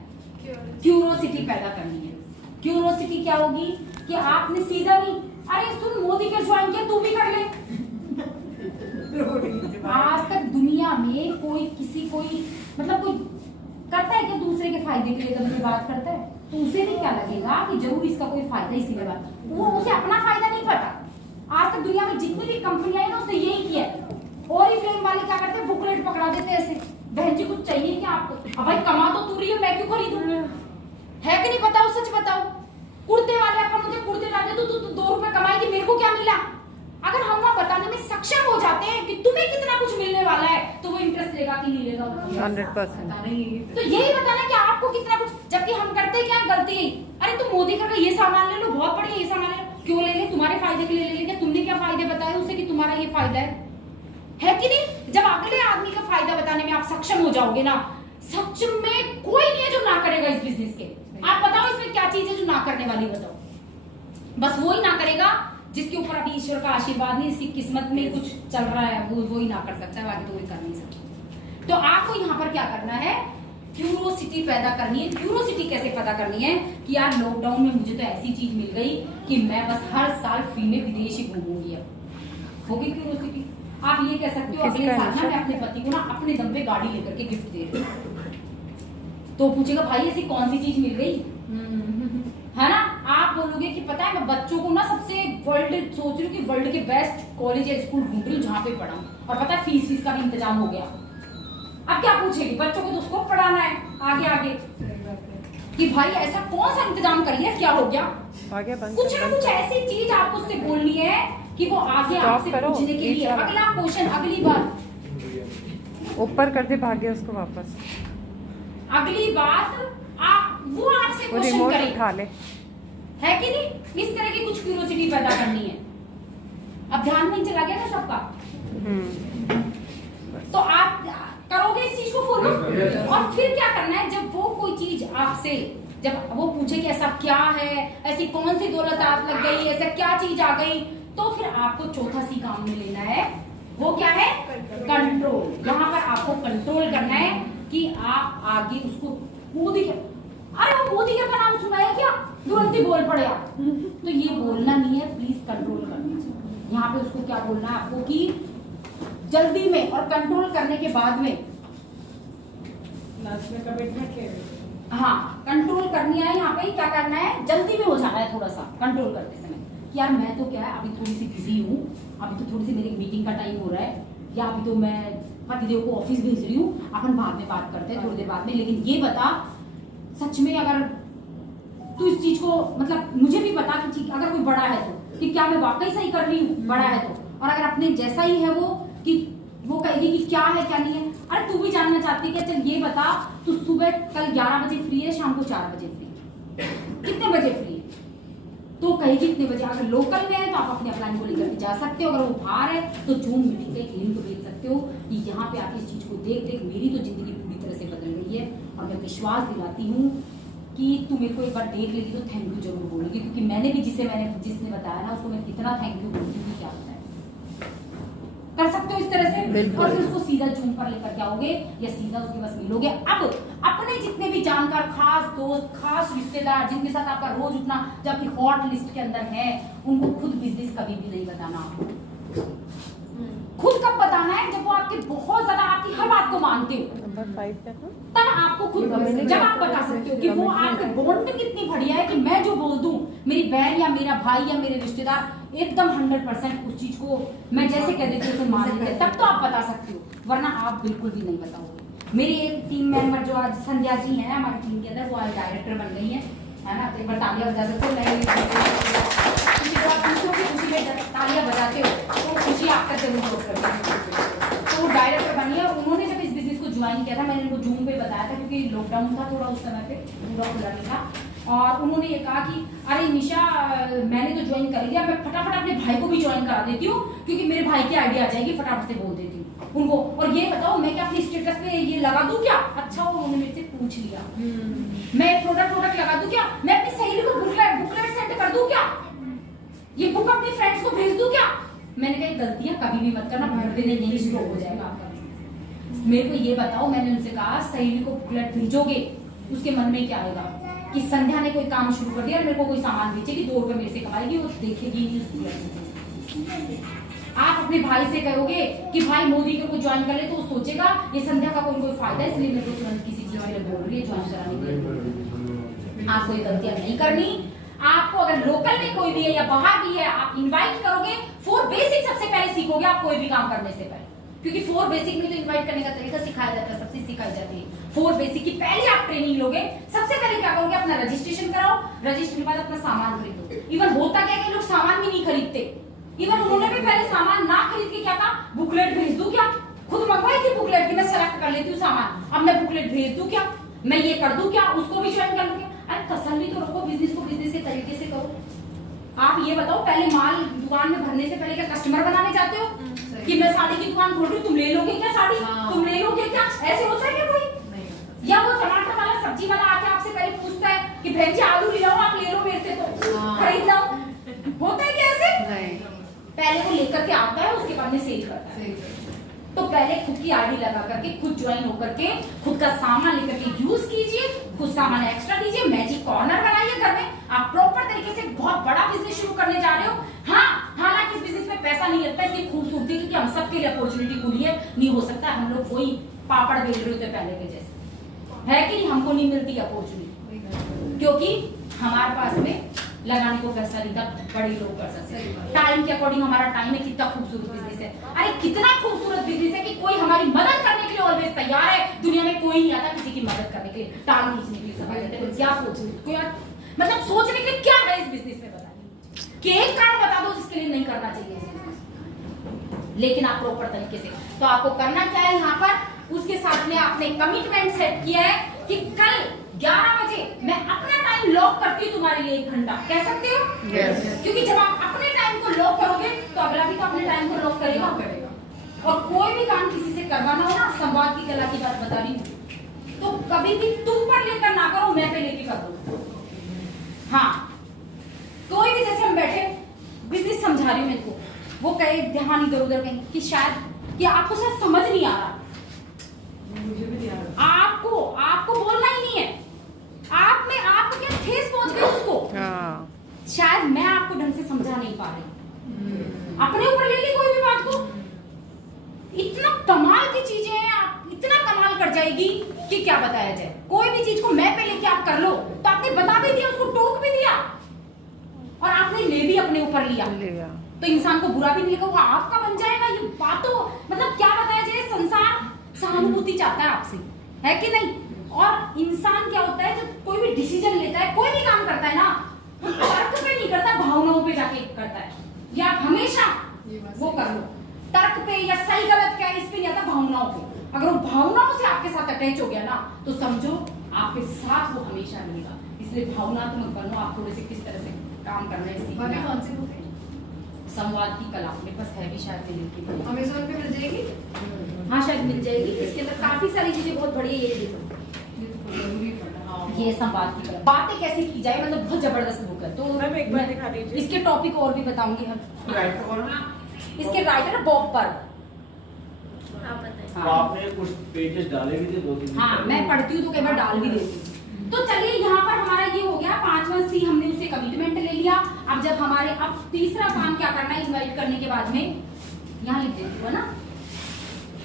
क्यूरोसिटी पैदा करनी है। क्यूरोसिटी क्या होगी कि आपने सीधा नहीं, अरे सुन मोदी के ज्वाइन किया तू भी कर ले। आज तक दुनिया में कोई मतलब कोई करता है क्या दूसरे के फायदे के लिए जब ये बात करता है, तो उसे भी क्या लगेगा कि जरूर इसका कोई फायदा इसी में बात, वो उसे अपना फायदा नहीं पता। आज तक दुनिया में जितनी भी कंपनियां हैं ना, उसने यही किया है। और ही फ्लेम वाले क्या करते हैं, बुकलेट पकड़ा देते हैं ऐसे, बहन जी कुछ चाहिए क्या आपको? अब भाई कमा तो तू रही है, मैं क्यों खरीदूं? है कि नहीं? बताओ, सच बताओ। कुर्ते वाले अपन मुझे कुर्ते डाले तो तू 2 रुपए कमाएगी, मेरे को क्या मिला? अगर हम वहां बताने में सक्षम हो जाते हैं कि तुम्हें कितना कुछ मिलने वाला है, तो वो इंटरेस्ट लेगा कि नहीं लेगा? 100%। तो यही बताना कि आपको कितना कुछ, जबकि हम करते क्या गलती है, अरे तुम मोदी का ये सामान ले लो, बहुत बढ़िया ये सामान ले लो, क्यों ले ले? तुम्हारे फायदे के लिए ले लेंगे, तुमने क्या फायदे बताए उसे कि तुम्हारा ये फायदा है कि नहीं? जब अगले आदमी का फायदा बताने में आप सक्षम हो जाओगे ना, सच में कोई नहीं है जो ना करेगा इस बिजनेस के। आप बताओ इसमें क्या चीज है जो ना करने वाली, बताओ। बस वो ही ना करेगा जिसके ऊपर अभी ईश्वर का आशीर्वाद नहीं, इसकी किस्मत में कुछ चल रहा है, वो ही ना कर सकता है, बाकी तो कोई कर नहीं सकता। तो आपको यहाँ पर क्या करना है, क्यूरोसिटी पैदा करनी है। क्यूरोसिटी कैसे पैदा करनी है कि यार लॉकडाउन में मुझे तो ऐसी चीज मिल गई कि मैं बस हर साल फ्री में विदेश ही घूमूंगी। अब होगी क्यूरोसिटी। आप ये कह सकते हो अगले साल ना मैं अपने पति को ना अपने दम पे गाड़ी लेकर के गिफ्ट दे रही हूँ, तो पूछेगा भाई ऐसी कौन सी चीज मिल गई, है ना? आप बोलोगे कि पता है मैं बच्चों को ना सबसे वर्ल्ड सोच रही हूँ कि वर्ल्ड के बेस्ट कॉलेज या स्कूल ढूंढ रही हूँ जहाँ पे पढ़ा, और पता है फीस का भी इंतजाम हो गया। अब क्या पूछेगी? बच्चों को तो उसको पढ़ाना है आगे कि भाई ऐसा कौन सा इंतजाम करिए, क्या हो गया? कुछ ना कुछ ऐसी चीज आपको उससे बोलनी है कि वो आगे आपसे पूछने के लिए अगला क्वेश्चन, अगली बार ऊपर कर दे, भाग्य उसको वापस। अगली बात वो आपसे क्वेश्चन करे, उठा ले, है कि नहीं? इस तरह की कुछ क्यूरियोसिटी पैदा करनी है। अब ध्यान नहीं चला गया ना सबका? तो आप करोगे इस चीज को फॉलो, और फिर क्या करना है, जब वो कोई चीज आपसे, जब वो पूछे कि ऐसा क्या है, ऐसी कौन सी दौलत आप लग गई, ऐसा क्या चीज आ गई, तो फिर आपको चौथा सी काम में लेना है। वो क्या है? कंट्रोल। यहाँ पर आपको कंट्रोल करना है कि आप आगे उसको मोदी के, अरे वो मोदी का नाम सुना है क्या, तुरंत ही बोल पड़े आप, तो ये बोलना नहीं है, प्लीज कंट्रोल करना है। यहाँ पे उसको क्या बोलना है आपको कि जल्दी में, और कंट्रोल करने के बाद में हाँ कंट्रोल करनी है। यहाँ पे क्या करना है, जल्दी में हो जाना है थोड़ा सा कंट्रोल करते समय कि यार मैं तो क्या है अभी थोड़ी सी बिजी हूँ, अभी तो थोड़ी सी मेरी मीटिंग का टाइम हो रहा है, या अभी तो मैं पतिदेव को ऑफिस भेज रही हूँ, अपन बाद में बात करते हैं थोड़ी देर बाद में। लेकिन ये बता सच में, अगर तू इस चीज को, मतलब मुझे भी बता कि अगर कोई बड़ा है तो कि क्या मैं वाकई सही कर रही हूँ, बड़ा है तो, और अगर अपने जैसा ही है वो कि वो कहेगी कि क्या है क्या नहीं है। अरे तू भी जानना चाहती है, चल ये बता तू सुबह कल 11 बजे फ्री है, शाम को 4 बजे फ्री, कितने बजे फ्री है? तो कहेगी कितने बजे। अगर लोकल में है तो आप अपने अपलाइन को लेकर के जा सकते हो, अगर वो बाहर है तो जूम मीटिंग का एक लिंक भेज सकते हो कि यहाँ पे आके इस चीज को देख मेरी तो जिंदगी पूरी तरह से बदल गई है, और मैं विश्वास दिलाती हूँ कि तू मेरे को एक बार देख लेगी तो थैंक यू जरूर बोलोगी, क्योंकि मैंने भी जिसने बताया ना उसको मैं कितना थैंक यू बोलती हूँ, क्या बताया। कर सकते हो इस तरह से, और फिर उसको सीधा जूम पर लेकर के आओगे या सीधा उसके पास मिलोगे। अब अपने जितने भी जानकार, खास दोस्त, खास रिश्तेदार जिनके साथ आपका रोज उठना, जो आपकी हॉट लिस्ट के अंदर है, उनको खुद बिजनेस कभी भी नहीं बताना। खुद कब बताना है? जब वो आपके बहुत ज्यादा आपकी हर बात को मानते हो, नंबर 5 क्या था? तब आपको खुद जब आप बता सकते हो कि वो आपके बॉन्डिंग कितनी बढ़िया है कि मैं जो बोल दूं, मेरी बहन या मेरा भाई या मेरे रिश्तेदार एकदम 100% उस चीज को मैं जैसे कह देती हूँ उसे मान लेते हैं, तब तो आप बता सकते हो, वरना आप बिल्कुल भी नहीं बताओगे। मेरी एक टीम मेंबर जो आज संध्या जी है हमारी टीम के अंदर, वो आज डायरेक्टर बन गई है ना, तो एक बार तालियां बजा सकते हो। दूसरों की खुशी में तालियां बजाते हो तो खुशी आपका जरूर हो। तो वो डायरेक्टर बनी है। उन्होंने जब इस बिजनेस को ज्वाइन किया था, मैंने उनको जूम पे बताया था क्योंकि लॉकडाउन था थोड़ा उस समय पे, पूरा खुला नहीं था, और उन्होंने ये कहा कि अरे निशा मैंने तो ज्वाइन कर लिया, मैं फटाफट अपने भाई को भी ज्वाइन करा देती हूँ क्योंकि मेरे भाई की आइडिया आ जाएगी, फटाफट से बोल देती हूँ उनको। और ये बताओ मैं क्या अपनी स्टेटस पे ये लगा दूं क्या? अच्छा वो उन्होंने मेरे से पूछ लिया, मैं प्रोडक्ट लगा दूं क्या? मैं अपनी सहेली को बुकलेट सेंड कर दूं क्या? ये बुक अपनी फ्रेंड्स को भेज दूं क्या? मैंने कहा गलतियां कभी भी मत करना, भर देने यही स्टॉप हो जाएगा आपका। मेरे को ये बताओ, मैंने उनसे कहा सहेली को बुकलेट भेजोगे, उसके मन में क्या आएगा कि संध्या ने कोई काम शुरू कर दिया और मेरे को कोई सामान बेचेगी, 2 रुपए मेरे से कमाएगी, वो देखेगी नहीं उस बुकलेट। आप अपने भाई से कहोगे कि भाई मोदी को ज्वाइन कर ले, तो वो सोचेगा ये संध्या का कोई फायदा है, इसलिए मेरे को तुरंत किसी चीज के लिए बोल रही है ज्वाइन कराने के लिए। आपको ये गलतियां नहीं करनी। आपको अगर लोकल में कोई भी है या बाहर भी है, आप इनवाइट करोगे, 4 बेसिक सबसे पहले सीखोगे आप कोई भी काम करने से पहले, क्योंकि 4 बेसिक में तो इनवाइट करने का तरीका सिखाया जाता है, सब चीज सिखाई जाती है। 4 बेसिक की पहले आप ट्रेनिंग लोगे। सबसे पहले क्या करोगे, अपना रजिस्ट्रेशन कराओ, रजिस्ट्रेशन के बाद अपना सामान खरीदो। इवन होता क्या है कि लोग सामान भी नहीं खरीदते, इवन उन्होंने भी पहले सामान ना खरीद के क्या था, बुकलेट भेज दूं क्या? खुद मंगवाई थी बुकलेट की, मैं सेलेक्ट कर लेती हूँ सामान, अब मैं बुकलेट भेज दूं क्या, मैं ये कर दूं क्या, उसको भी ज्वाइन कर लूं क्या? अरे तसल्ली तो रखो, बिजनेस को बिजनेस के तरीके से करो। आप ये बताओ, पहले माल दुकान में भरने से पहले क्या कस्टमर बनाने जाते हो कि मैं साड़ी की दुकान खोल रही हूँ, तुम ले लोगे क्या साड़ी? तुम ले लोगे क्या? ऐसे होता है क्या कोई? या वो टमाटर वाला सब्जी वाला आके आपसे पहले पूछता है कि बहन जी आलू ले लो, आप ले लो मेरे से, तो खरीद लो। होता है क्या ऐसे? पहले वो लेकर के आता है, उसके बाद में सेल करता है। तो पहले खुद की आईडी लगा करके, खुद ज्वाइन होकर के, खुद का सामान लेकर के यूज कीजिए, खुद सामान एक्स्ट्रा दीजिए, मैजिक कॉर्नर बनाइए घर में। आप प्रॉपर तरीके से बहुत बड़ा बिजनेस शुरू करने जा रहे हो। हाँ, हालांकि इस बिजनेस में पैसा नहीं लगता, इसकी खूबसूरती क्योंकि हम सबके लिए अपॉर्चुनिटी खुली है, नहीं हो सकता हम लोग वही पापड़ बेच रहे होते पहले के जैसे, है कि नहीं? हमको नहीं मिलती अपॉर्चुनिटी क्योंकि हमारे पास में लगाने को पैसा नहीं था, बड़े लोग कर सकते हैं। टाइम के अकॉर्डिंग हमारा टाइम है, कितना खूबसूरत बिजनेस है। अरे कितना खूबसूरत बिजनेस है कि कोई हमारी मदद करने के लिए ऑलवेज तैयार है। दुनिया में कोई नहीं आता किसी की मदद करने के लिए, टांग खींचने के लिए सब आ जाते हैं। क्या सोच, मतलब सोचने के लिए क्या है इस बिजनेस में, बताइए कि एक कारण बता दो जिसके लिए नहीं करना चाहिए। लेकिन आप प्रॉपर तरीके से, तो आपको करना क्या है यहाँ पर, उसके साथ में आपने कमिटमेंट सेट किया है कि कल 11 बजे मैं अपना टाइम लॉक करती हूँ तुम्हारे लिए 1 घंटा। कह सकते हो? yes. क्योंकि जब आप अपने टाइम को लॉक करोगे तो अगला भी तो अपने टाइम को लॉक करेगा। और कोई भी काम किसी से करवाना हो ना, संवाद की कला की बात बता रही हूँ, तो कभी भी तुम पर लेकर ना करो, मैं पे लेके कर दो। हाँ, कोई भी जैसे हम बैठे बिजनेस समझा रही हूँ मेरे को, वो कहे ध्यान इधर उधर कहीं कि शायद कि आपको शायद समझ नहीं आ रहा, आपको बोलना ही नहीं है, आप में आपको क्या ठेस पहुंच गई उसको। शायद मैं आपको ढंग से समझा नहीं पा रही, अपने ऊपर ले ली कोई भी बात को। इतना कमाल की चीजें हैं, आप इतना कमाल कर जाएगी कि क्या बताया जाए। कोई भी चीज को मैं पे लेके आप कर लो, तो आपने बता भी दिया, उसको टोक भी दिया और आपने ले भी अपने ऊपर लिया, तो इंसान को बुरा भी नहीं लगा, वो आपका बन जाएगा। ये बातों मतलब क्या बताया जाए, संसार सहानुभूति चाहता है आपसे, है कि नहीं? और इंसान क्या होता है, जब कोई भी डिसीजन लेता है, कोई भी काम करता है ना, तो तर्क पे नहीं करता, भावनाओं पे जाके करता है। या हमेशा वो कर लो, तर्क पे या सही गलत क्या है इस पे नहीं आता, भावनाओं पे। अगर वो भावनाओं से आपके साथ अटैच हो गया ना, तो समझो आपके साथ वो हमेशा रहेगा। इसलिए भावनात्मक बनो, आप थोड़े से किस तरह से काम करना है। कौन सी बुक है? संवाद की कला मेरे पास है भी, शायद मिल की अमेज़न पे मिल जाएगी। हाँ शायद मिल जाएगी। इसके अंदर काफी सारी चीजें बहुत बढ़िया, ये देखो जरूरी पढ़ना। ये संवाद की तरह बातें कैसे की जाए, मतलब बहुत जबरदस्त बुक है। तो मैम एक बार दिखा दीजिए। इसके टॉपिक और भी बताऊंगी हम। इसके राइटर बॉब पर। तो आपने कुछ पेजेस डाले भी थे 2-3 हाँ, मैं पढ़ती हूँ तो कई बार डाल भी देती हूँ। तो चलिए यहाँ पर हमारा ये हो गया 5वां सी, हमने उससे कमिटमेंट ले लिया। अब जब हमारे अब तीसरा काम क्या करना है, इनवाइट करने के बाद में यहाँ लिख देती हूँ ना।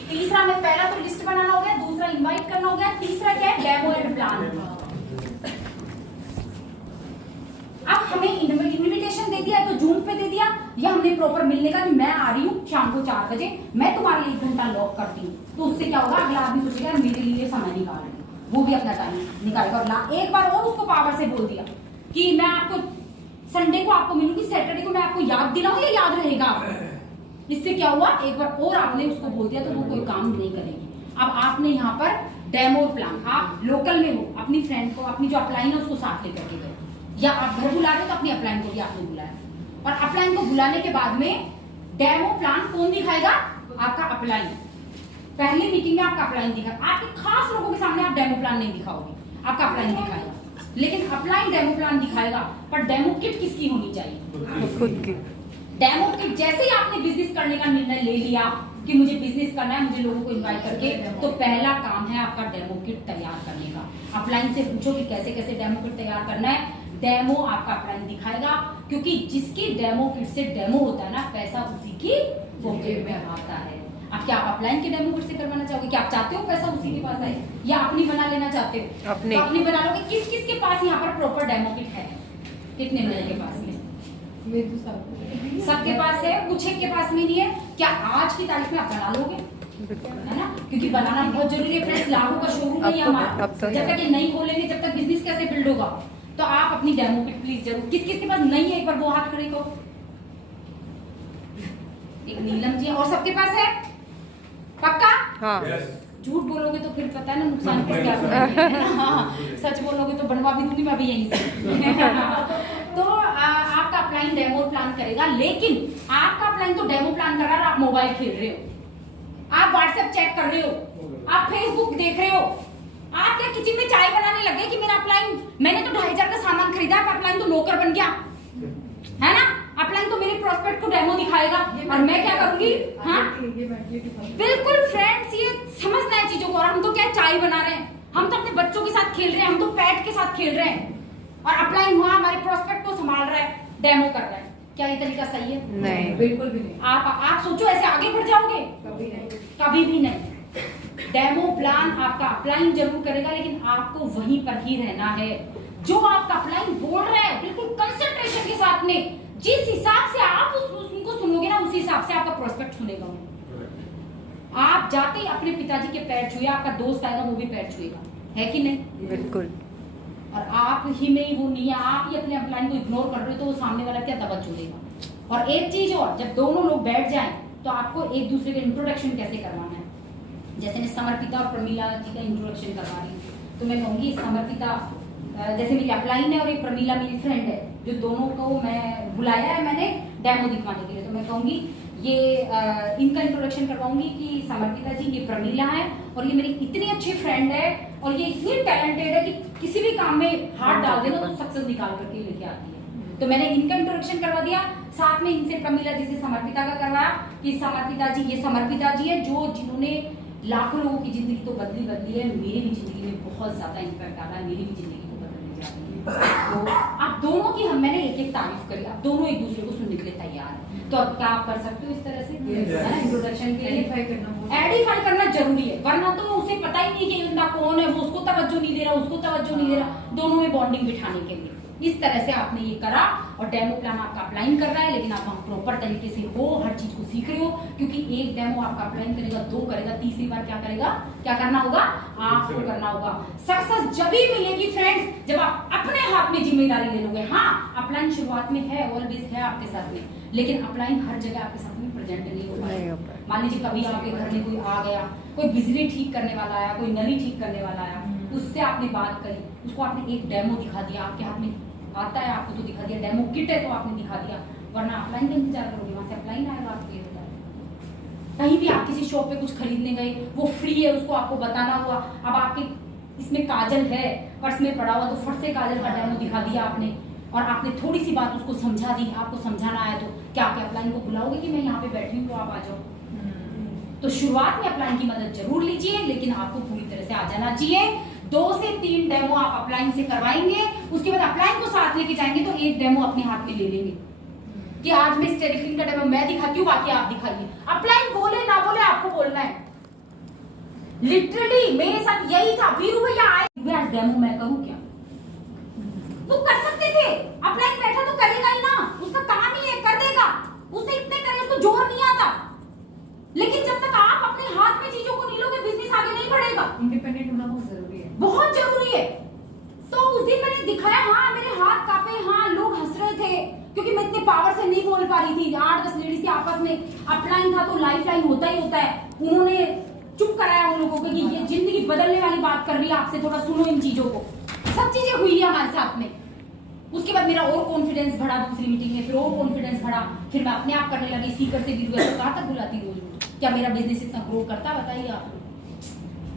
तीसरा में पहला तो लिस्ट बनाना हो गया, दूसरा इनवाइट करना हो गया, तीसरा क्या है, डेमो एंड प्लान। अब हमें इनविटेशन दे दिया तो जूम पे दे दिया, या हमने प्रॉपर मिलने का कि मैं आ रही हूँ शाम को 4 बजे, मैं तुम्हारे लिए 1 घंटा लॉक करती हूँ। तो उससे क्या होगा, अगला आदमी सोचेगा मेरे लिए समय निकाल रही है, वो भी अपना टाइम निकालेगा। और एक बार और उसको पावर से बोल दिया कि मैं आपको संडे को आपको मिलूंगी, सैटरडे को मैं आपको याद दिलाऊं या याद रहेगा। इससे क्या हुआ, एक बार और आपने उसको बोल दिया तो वो कोई काम नहीं करेगी। अब आपने यहाँ पर डेमो प्लान, आप लोकल में हो, अपनी फ्रेंड को, अपनी जो अपलाइन है उसको साथ लेकर के गए, या आप घर बुला रहे हो तो अपनी अपलाइन को भी आपने बुलाया, और अपलाइन को बुलाने के बाद में डेमो प्लान कौन दिखाएगा, आपका अपलाइन। पहली मीटिंग में आपका अपलाइन दिखाएगा, आपके खास लोगों के सामने आप डेमो प्लान नहीं दिखाओगे, आपका अपलाइन दिखाएगा। लेकिन अपलाइन डेमो प्लान दिखाएगा, पर डेमो किट किसकी होनी चाहिए, खुद की। डेमो किट जैसे ही आपने बिजनेस करने का निर्णय ले लिया कि मुझे बिजनेस करना है, मुझे लोगों को इनवाइट करके, तो पहला काम है आपका डेमो किट तैयार करने का। अपलाइन से पूछो कि कैसे कैसे डेमो किट तैयार करना है, डेमो आपका अपलाइन दिखाएगा, क्योंकि जिसकी डेमो किट से डेमो होता है ना, पैसा उसी की पॉकेट में आता है। अब क्या आप अपलाइन के डेमो किट से करवाना चाहोगे, क्या आप चाहते हो पैसा उसी के पास आए, या अपनी बना लेना चाहते हो, अपनी। तो अपनी बना लोगे। किस किस के पास यहाँ पर प्रॉपर डेमो किट है, कितने लोगों के पास में, सबके पास है, कुछ एक के पास में नहीं है। क्या आज की तारीख में आप बना लोगे, है ना, क्योंकि बनाना बहुत जरूरी है फ्रेंड्स। लाखों का शोरूम है हमारा, जब तक ये नहीं खोलेंगे, जब तक बिजनेस कैसे बिल्ड होगा। तो आप अपनी डेमो किट प्लीज जरूर, किस किस के पास नहीं है एक बार वो हाथ खड़े करो। एक नीलम जी, और सबके पास है पक्का? हाँ। झूठ बोलोगे तो फिर पता है ना नुकसान किसका है। हाँ, सच बोलोगे तो बनवा भी दूंगी मैं भी यहीं से। तो आपका अपलाइन डेमो प्लान करेगा, लेकिन आपका अपलाइन तो डेमो प्लान कर रहा है, आप मोबाइल खेल रहे हो, आप व्हाट्सएप चेक कर रहे हो, आप फेसबुक देख रहे हो, आप क्या किचन में चाय बनाने लगे कि मेरा अपलाइन, मैंने तो 2500 का सामान खरीदा, अपलाइन तो नौकर बन गया, है ना। अपलाइन तो मेरे प्रोस्पेक्ट को डेमो दिखाएगा, और मैं क्या करूंगी। हाँ बिल्कुल फ्रेंड्स, ये समझना है चीजों को। और हम तो क्या चाय बना रहे हैं, हम तो अपने बच्चों के साथ खेल रहे हैं, हम तो पेट के साथ खेल रहे हैं, और अपलाइन हुआ हमारे प्रोस्पेक्ट को संभाल रहा है, डेमो कर रहा है। क्या ये तरीका सही है? नहीं, बिल्कुल भी नहीं। आप सोचो ऐसे आगे बढ़ जाओगे, कभी नहीं, कभी भी नहीं। डेमो प्लान आपका अपलाइन जरूर करेगा, लेकिन आपको वहीं पर ही रहना है। जो आपका अपलाइन बोल रहा है, बिल्कुल कंसंट्रेशन के साथ में, जिस हिसाब से आप उनको सुनोगे ना, उसी हिसाब से आपका प्रोस्पेक्ट सुनेगा। आप जाते ही अपने पिताजी के पैर छुए, आपका दोस्त आएगा वो भी पैर छुएगा, है कि नहीं? बिल्कुल। और आप ही में ही वो नहीं है, आप ही अपने अपलाइन को इग्नोर कर रहे हो, तो वो सामने वाला क्या तवज्जो देगा। और एक चीज और, जब दोनों लोग बैठ जाएं तो आपको एक दूसरे का इंट्रोडक्शन कैसे करवाना है। जैसे मैं समर्पिता और प्रमीला जी का इंट्रोडक्शन करवा रही हूँ, तो मैं कहूंगी समर्पिता जैसे मेरी अपलाइन है और एक प्रमीला मेरी फ्रेंड है, जो दोनों को मैं बुलाया है मैंने डेमो दिखवाने के लिए। तो मैं कहूंगी ये इनका इंट्रोडक्शन करवाऊंगी कि समर्पिता जी ये प्रमीला है, और ये मेरी इतनी अच्छी फ्रेंड है, और ये इतनी टैलेंटेड है कि किसी भी काम में हाथ डाल देना तो सक्सेस निकाल करके लेके आती है। तो मैंने इनका इंट्रोडक्शन करवा दिया, साथ में इनसे प्रमीला जी से समर्पिता का करवाया कि समर्पिता जी, ये समर्पिता जी है जिन्होंने लाखों लोगों की जिंदगी तो बदली है, मेरी भी जिंदगी में बहुत ज्यादा इम्पैक्ट डाला है, मेरी भी जिंदगी को बदलने जा रही है। तो आप दोनों की मैंने एक एक तारीफ करी, आप दोनों एक दूसरे को सुनने के लिए तैयार है। तो अब क्या आप कर सकते हो इस तरह से, है ना, इंट्रोडक्शन के लिए एडिफाई करना जरूरी है, वरना तो उसे पता ही नहीं कि बंदा कौन है, वो उसको तवज्जो नहीं दे रहा, उसको तवज्जो नहीं दे रहा, दोनों में बॉन्डिंग बिठाने के लिए। इस तरह से आपने ये करा, और डेमो प्लान आपका अप्लाइन कर रहा है, लेकिन आप प्रॉपर तरीके से हो, हर चीज को सीख रहे हो, क्योंकि एक डेमो आपका अप्लाइन करेगा, 2 करेगा, तीसरी बार क्या करेगा, क्या करना होगा, आपको करना होगा। सक्सेस जब ही मिलेगी फ्रेंड्स, जब आप अपने हाथ में जिम्मेदारी ले लोगे। हाँ, अपलाइन शुरुआत में है, ऑलवेज है आपके साथ में, लेकिन अपलाइन हर जगह आपके साथ में प्रेजेंट नहीं हो पाएगा। मान लीजिए कभी आपके घर में कोई आ गया, कोई बिजली ठीक करने वाला आया, कोई नली ठीक करने वाला आया, उससे आपने बात करी, उसको आपने एक डेमो दिखा दिया, आपके हाथ में आता है, आपको तो दिखा दिया, डेमो किट है तो आपने दिखा दिया, वरना अपलाइन का इंतजार करोगे, वहां से अपलाइन आएगा आपके कहीं भी आप किसी शॉप पे कुछ खरीदने गए, वो फ्री है, उसको आपको बताना हुआ। अब आपके इसमें काजल है पर्स में पड़ा हुआ, तो फट से काजल का डेमो दिखा दिया आपने, और आपने थोड़ी सी बात उसको समझा दी। आपको समझाना आया तो क्या आप अपलाइन को बुलाओगे कि मैं यहाँ पे बैठी हूँ तो आप आ जाओ? तो शुरुआत में अपलाइन की मदद जरूर लीजिए, लेकिन आपको पूरी तरह से आ जाना चाहिए। 2 से 3 डेमो आप अपलाइन से करवाएंगे, उसके बाद अपलाइन को साथ लेके जाएंगे तो एक डेमो अपने हाथ में ले लेंगे कि आज मैं स्टेरिक्लिन का डेमो मैं दिखाती हूँ, बाकी आप दिखाइए। अपलाइन बोले ना बोले आपको बोलना है। लिटरली मेरे साथ यही था। वीरू भैया आए, आज डेमो मैं करूँ क्या? वो कर सकते थे, अपलाइन बैठा तो करेगा ही ना, उसका काम ही है, कर देगा। उसने इतने करे, उसको जोर नहीं आता। लेकिन जब तक आप अपने हाथ में चीजों को नहीं लोगे, बिजनेस आगे नहीं बढ़ेगा। इंडिपेंडेंट होना बहुत जरूरी है, बहुत जरूरी है। तो उस दिन मैंने दिखाया, हाँ मेरे हाथ कांपे, हाँ लोग हंस रहे थे क्योंकि मैं इतने पावर से नहीं बोल पा रही थी। 8-10 लेडीज के आपस में अपलाइन था तो लाइफ लाइन होता ही होता है। उन्होंने चुप कराया उन लोगों को कि ये जिंदगी बदलने वाली बात कर रही है आपसे, थोड़ा सुनो इन चीजों को। सब चीजें हुई है हमारे साथ में। उसके बाद मेरा और कॉन्फिडेंस बढ़ा, दूसरी मीटिंग में फिर और कॉन्फिडेंस बढ़ा, फिर मैं अपने आप करने लगी। सीकर से वीरू ऐसे कहाँ तक बुलाती रोज? क्या मेरा बिजनेस इतना ग्रो करता, बताइए आप।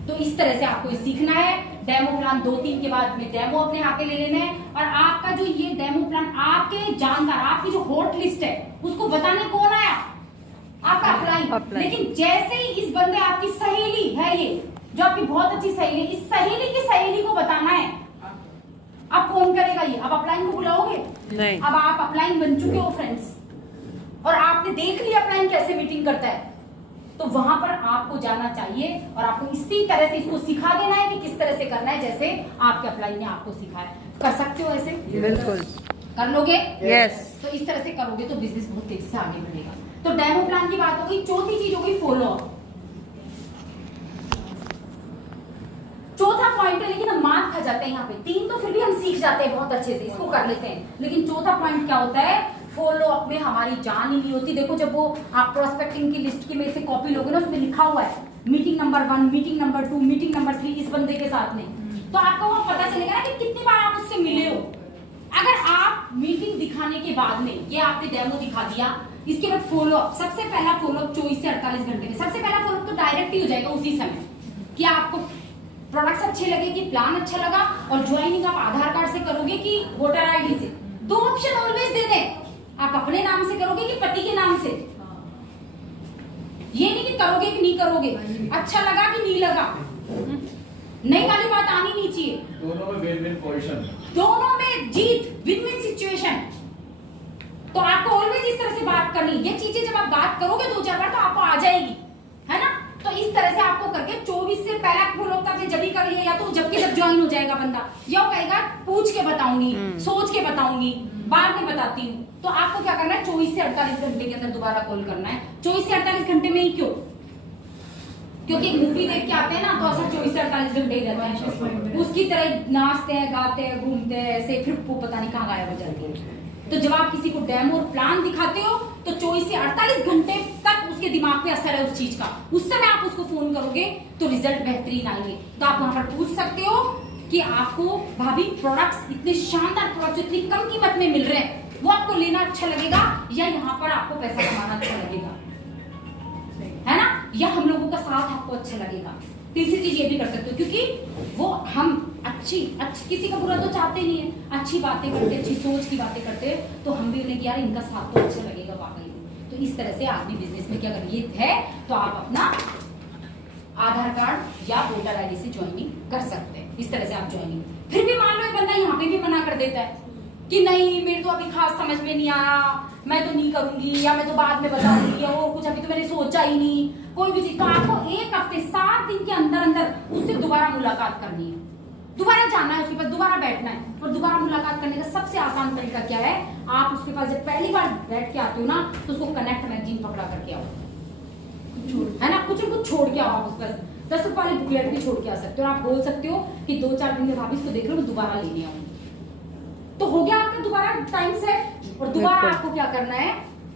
तो इस तरह से आपको सीखना है। डेमो प्लान 2-3 के बाद में डेमो अपने हाथ में ले लेना है, और आपका जो ये डेमो प्लान आपके जानकार, आपकी जो हॉट लिस्ट है, उसको बताने कौन आया? आपका अपलाइन। लेकिन जैसे ही इस बंदे आपकी सहेली है, ये जो आपकी बहुत अच्छी सहेली है, इस सहेली की सहेली को बताना है। अब कौन करेगा ये? अब अपलाइन को बुलाओगे? नहीं। अब आप अपलाइन बन चुके हो फ्रेंड्स, और आपने देख लिया अपलाइन कैसे मीटिंग करता है, तो वहां पर आपको जाना चाहिए और आपको इसी तरह से इसको सिखा देना है कि किस तरह से करना है, जैसे आपके अपलाइन ने आपको सिखाया। कर सकते हो ऐसे? बिल्कुल। कर लोगे? यस। तो इस तरह से करोगे तो बिजनेस बहुत तेजी से आगे बढ़ेगा। तो डेमो प्लान की बात हो गई। चौथी चीज हो गई फॉलो अप। चौथा पॉइंट है, लेकिन हम मार खा जाते हैं यहाँ पे। 3 तो फिर भी हम सीख जाते हैं बहुत अच्छे से, इसको कर लेते हैं। लेकिन चौथा पॉइंट क्या होता है? फॉलो अप में हमारी जान ही नहीं होती। देखो जब वो आप प्रोस्पेक्टिंग की लिस्ट की मेरे से कॉपी लोगे ना, उसमें लिखा हुआ है meeting number 1, meeting number 2, meeting number 3 इस बंदे के साथ में, तो आपको वो पता चलेगा ना कि कितनी बार आप उससे मिले हो। अगर आप मीटिंग दिखाने के बाद में, ये आपने डेमो दिखा दिया, इसके बाद फॉलो अप, सबसे पहला फॉलो अप 24 से 48 घंटे में। सबसे पहला फॉलो अप तो डायरेक्ट ही हो जाएगा उसी समय कि आपको प्रोडक्ट्स अच्छे लगे कि प्लान अच्छा लगा, और ज्वाइनिंग आप आधार कार्ड से करोगे कि वोटर आईडी से। 2 ऑप्शन ऑलवेज दे दें, आप अपने नाम से करोगे कि पति के नाम से। ये नहीं कि करोगे कि नहीं करोगे, अच्छा लगा कि नहीं लगा, नई वाली बात आनी नहीं चाहिए। दोनों में विन विन पोजीशन, दोनों में जीत, विन विन सिचुएशन। तो आपको ऑलवेज इस तरह से बात करनी। ये चीजें जब आप बात करोगे 2-4 बार तो आपको आ जाएगी, है ना? तो इस तरह से आपको करके 24 से पहला फॉलो अप आपने जब भी कर लिया, या तो जब ज्वाइन हो जाएगा बंदा, या वो कहेगा पूछ के बताऊंगी, सोच के बताऊंगी, बाद में बताती हूँ। तो आपको क्या करना है? 24 से 48 घंटे के अंदर दोबारा कॉल करना है। 24 से 48 घंटे में ही क्यों? क्योंकि मूवी देख के आते हैं ना, तो ऐसा 24 से 48 घंटे ही रहते हैं, उसकी तरह नाचते हैं, गाते हैं, घूमते हैं, ऐसे फिर वो पता नहीं कहाँ गायब हो जाती है। तो जब आप किसी को डेमो और प्लान दिखाते हो तो 24 से 48 घंटे तक उसके दिमाग पे असर है उस चीज का। उस समय आप उसको फोन करोगे तो रिजल्ट बेहतरीन आएंगे। तो आप वहां पर पूछ सकते हो कि आपको भाभी प्रोडक्ट्स, इतने शानदार प्रोडक्ट्स इतनी कम कीमत में मिल रहे हैं, वो आपको लेना अच्छा लगेगा, या यहाँ पर आपको पैसा कमाना अच्छा लगेगा, है ना? या हम लोगों का साथ आपको अच्छा लगेगा। तीसरी चीज ये भी कर सकते हो, क्योंकि वो हम अच्छी किसी का बुरा तो चाहते नहीं है, अच्छी बातें करते, अच्छी सोच की बातें करते हैं, तो हम भी उन्हें यार इनका साथ तो अच्छा लगेगा वाकई में। तो इस तरह से आदमी बिजनेस में क्या अगर ये है तो आप अपना आधार कार्ड या वोटर आईडी से ज्वाइनिंग कर सकते हैं। इस तरह से आप ज्वाइनिंग, फिर भी मान लो एक बंदा यहाँ पे भी मना कर देता है कि नहीं मेरे तो अभी खास समझ में नहीं आया, मैं तो नहीं करूंगी, या मैं तो बाद में बताऊंगी, या वो कुछ अभी तो मैंने सोचा ही नहीं, कोई भी चीज। तो आपको 1 हफ्ते 7 दिन के अंदर अंदर उससे दोबारा मुलाकात करनी है, दोबारा जाना है उसके पास, दोबारा बैठना है। और दोबारा मुलाकात करने का सबसे आसान तरीका क्या है? आप उसके पास जब पहली बार बैठ के आते हो ना, तो उसको कनेक्ट मैगजीन पकड़ा करके आओ, है ना? कुछ न कुछ छोड़ के आओ। आप उस पर 10 रुपए वाली बुकलेट भी छोड़ के आ सकते हो, और आप बोल सकते हो कि 2-4 दिन में भाभी इसको देख लो, मैं दोबारा लेने आऊंगी। तो हो गया आपका दोबारा टाइम सेट। और दोबारा आपको क्या करना है?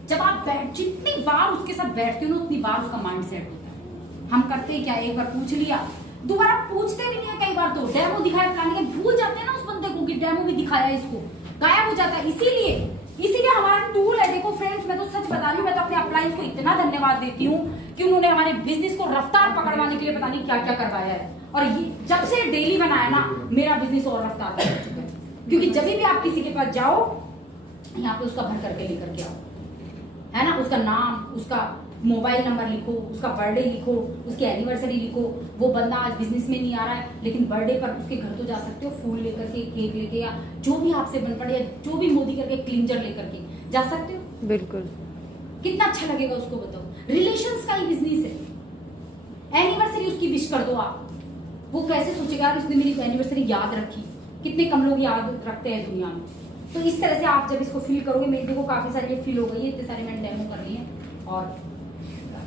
जब आप जितनी बार उसके साथ बैठते हो ना, उतनी बार उसका माइंड सेट होता है। हम करते हैं क्या, एक बार पूछ लिया, दोबारा पूछते भी नहीं है। कई बार तो डेमो दिखाया प्लान के भूल जाते हैं ना उस बंदे को कि डेमो भी दिखाया, इसको गायब हो जाता है। इसीलिए इसीलिए हमारा टूल है। देखो फ्रेंड्स, मैं तो सच बता रही हूँ, मैं तो अपने अपलाइंस को इतना धन्यवाद देती हूँ कि उन्होंने हमारे बिजनेस को रफ्तार पकड़वाने के लिए पता नहीं क्या क्या करवाया है। और ये जब से डेली बनाया ना, मेरा बिजनेस और रफ्तार पकड़ चुका है। क्योंकि जब भी आप किसी के पास जाओ, यहाँ पे उसका भर करके लेकर के आओ, है ना, उसका नाम, उसका मोबाइल नंबर लिखो, उसका बर्थडे लिखो, उसकी एनिवर्सरी लिखो। वो बंदा आज बिजनेस में नहीं आ रहा है, लेकिन बर्थडे पर उसके घर तो जा सकते हो, फूल लेकर के, केक लेके, या जो भी आपसे बन पड़े, या जो भी मोदी करके क्लींजर लेकर के जा सकते हो। बिल्कुल, कितना अच्छा लगेगा उसको, बताओ। रिलेशंस का ही बिजनेस है। एनिवर्सरी उसकी विश कर दो आप, वो कैसे सोचेगा यार उसने मेरी एनिवर्सरी याद रखी। कितने कम लोग याद रखते हैं दुनिया में। तो इस तरह से आप जब इसको फील करोगे, मेरे देखो काफी सारी ये फील हो गई है, इतने सारे मैंने डेमो कर लिए हैं और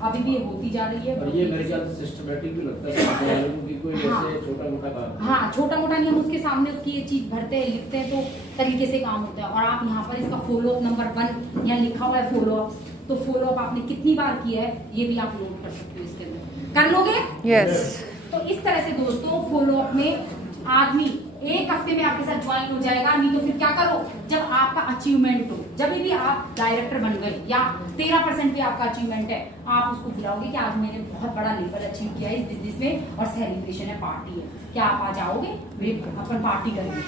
अभी भी ये होती जा रही है। और ये मेरे ख्याल से सिस्टमैटिक भी लगता है कि कोई ऐसे छोटा मोटा काम। हाँ, छोटा मोटा नहीं, हम उसके सामने उसकी ये चीज भरते हैं, लिखते हैं, तो तरीके से काम होता है। और आप यहाँ पर इसका फॉलो अप नंबर 1 यहाँ लिखा हुआ है, फॉलो अप। तो फॉलो अप आपने कितनी बार किया है ये भी आप नोट कर सकते हो इसके अंदर। कर लोगे? यस। तो इस तरह से दोस्तों फॉलो अप में आदमी 1 हफ्ते में आपके साथ ज्वाइन हो जाएगा। नहीं तो फिर क्या करो, जब आपका अचीवमेंट हो, जब भी आप डायरेक्टर बन गए या 13% भी आपका अचीवमेंट है, आप उसको बुलाओगे कि आज मैंने बहुत बड़ा लेवल अचीव किया है इस बिजनेस में और सेलिब्रेशन है, पार्टी है, क्या आप आ जाओगे? अपन पार्टी करेंगे,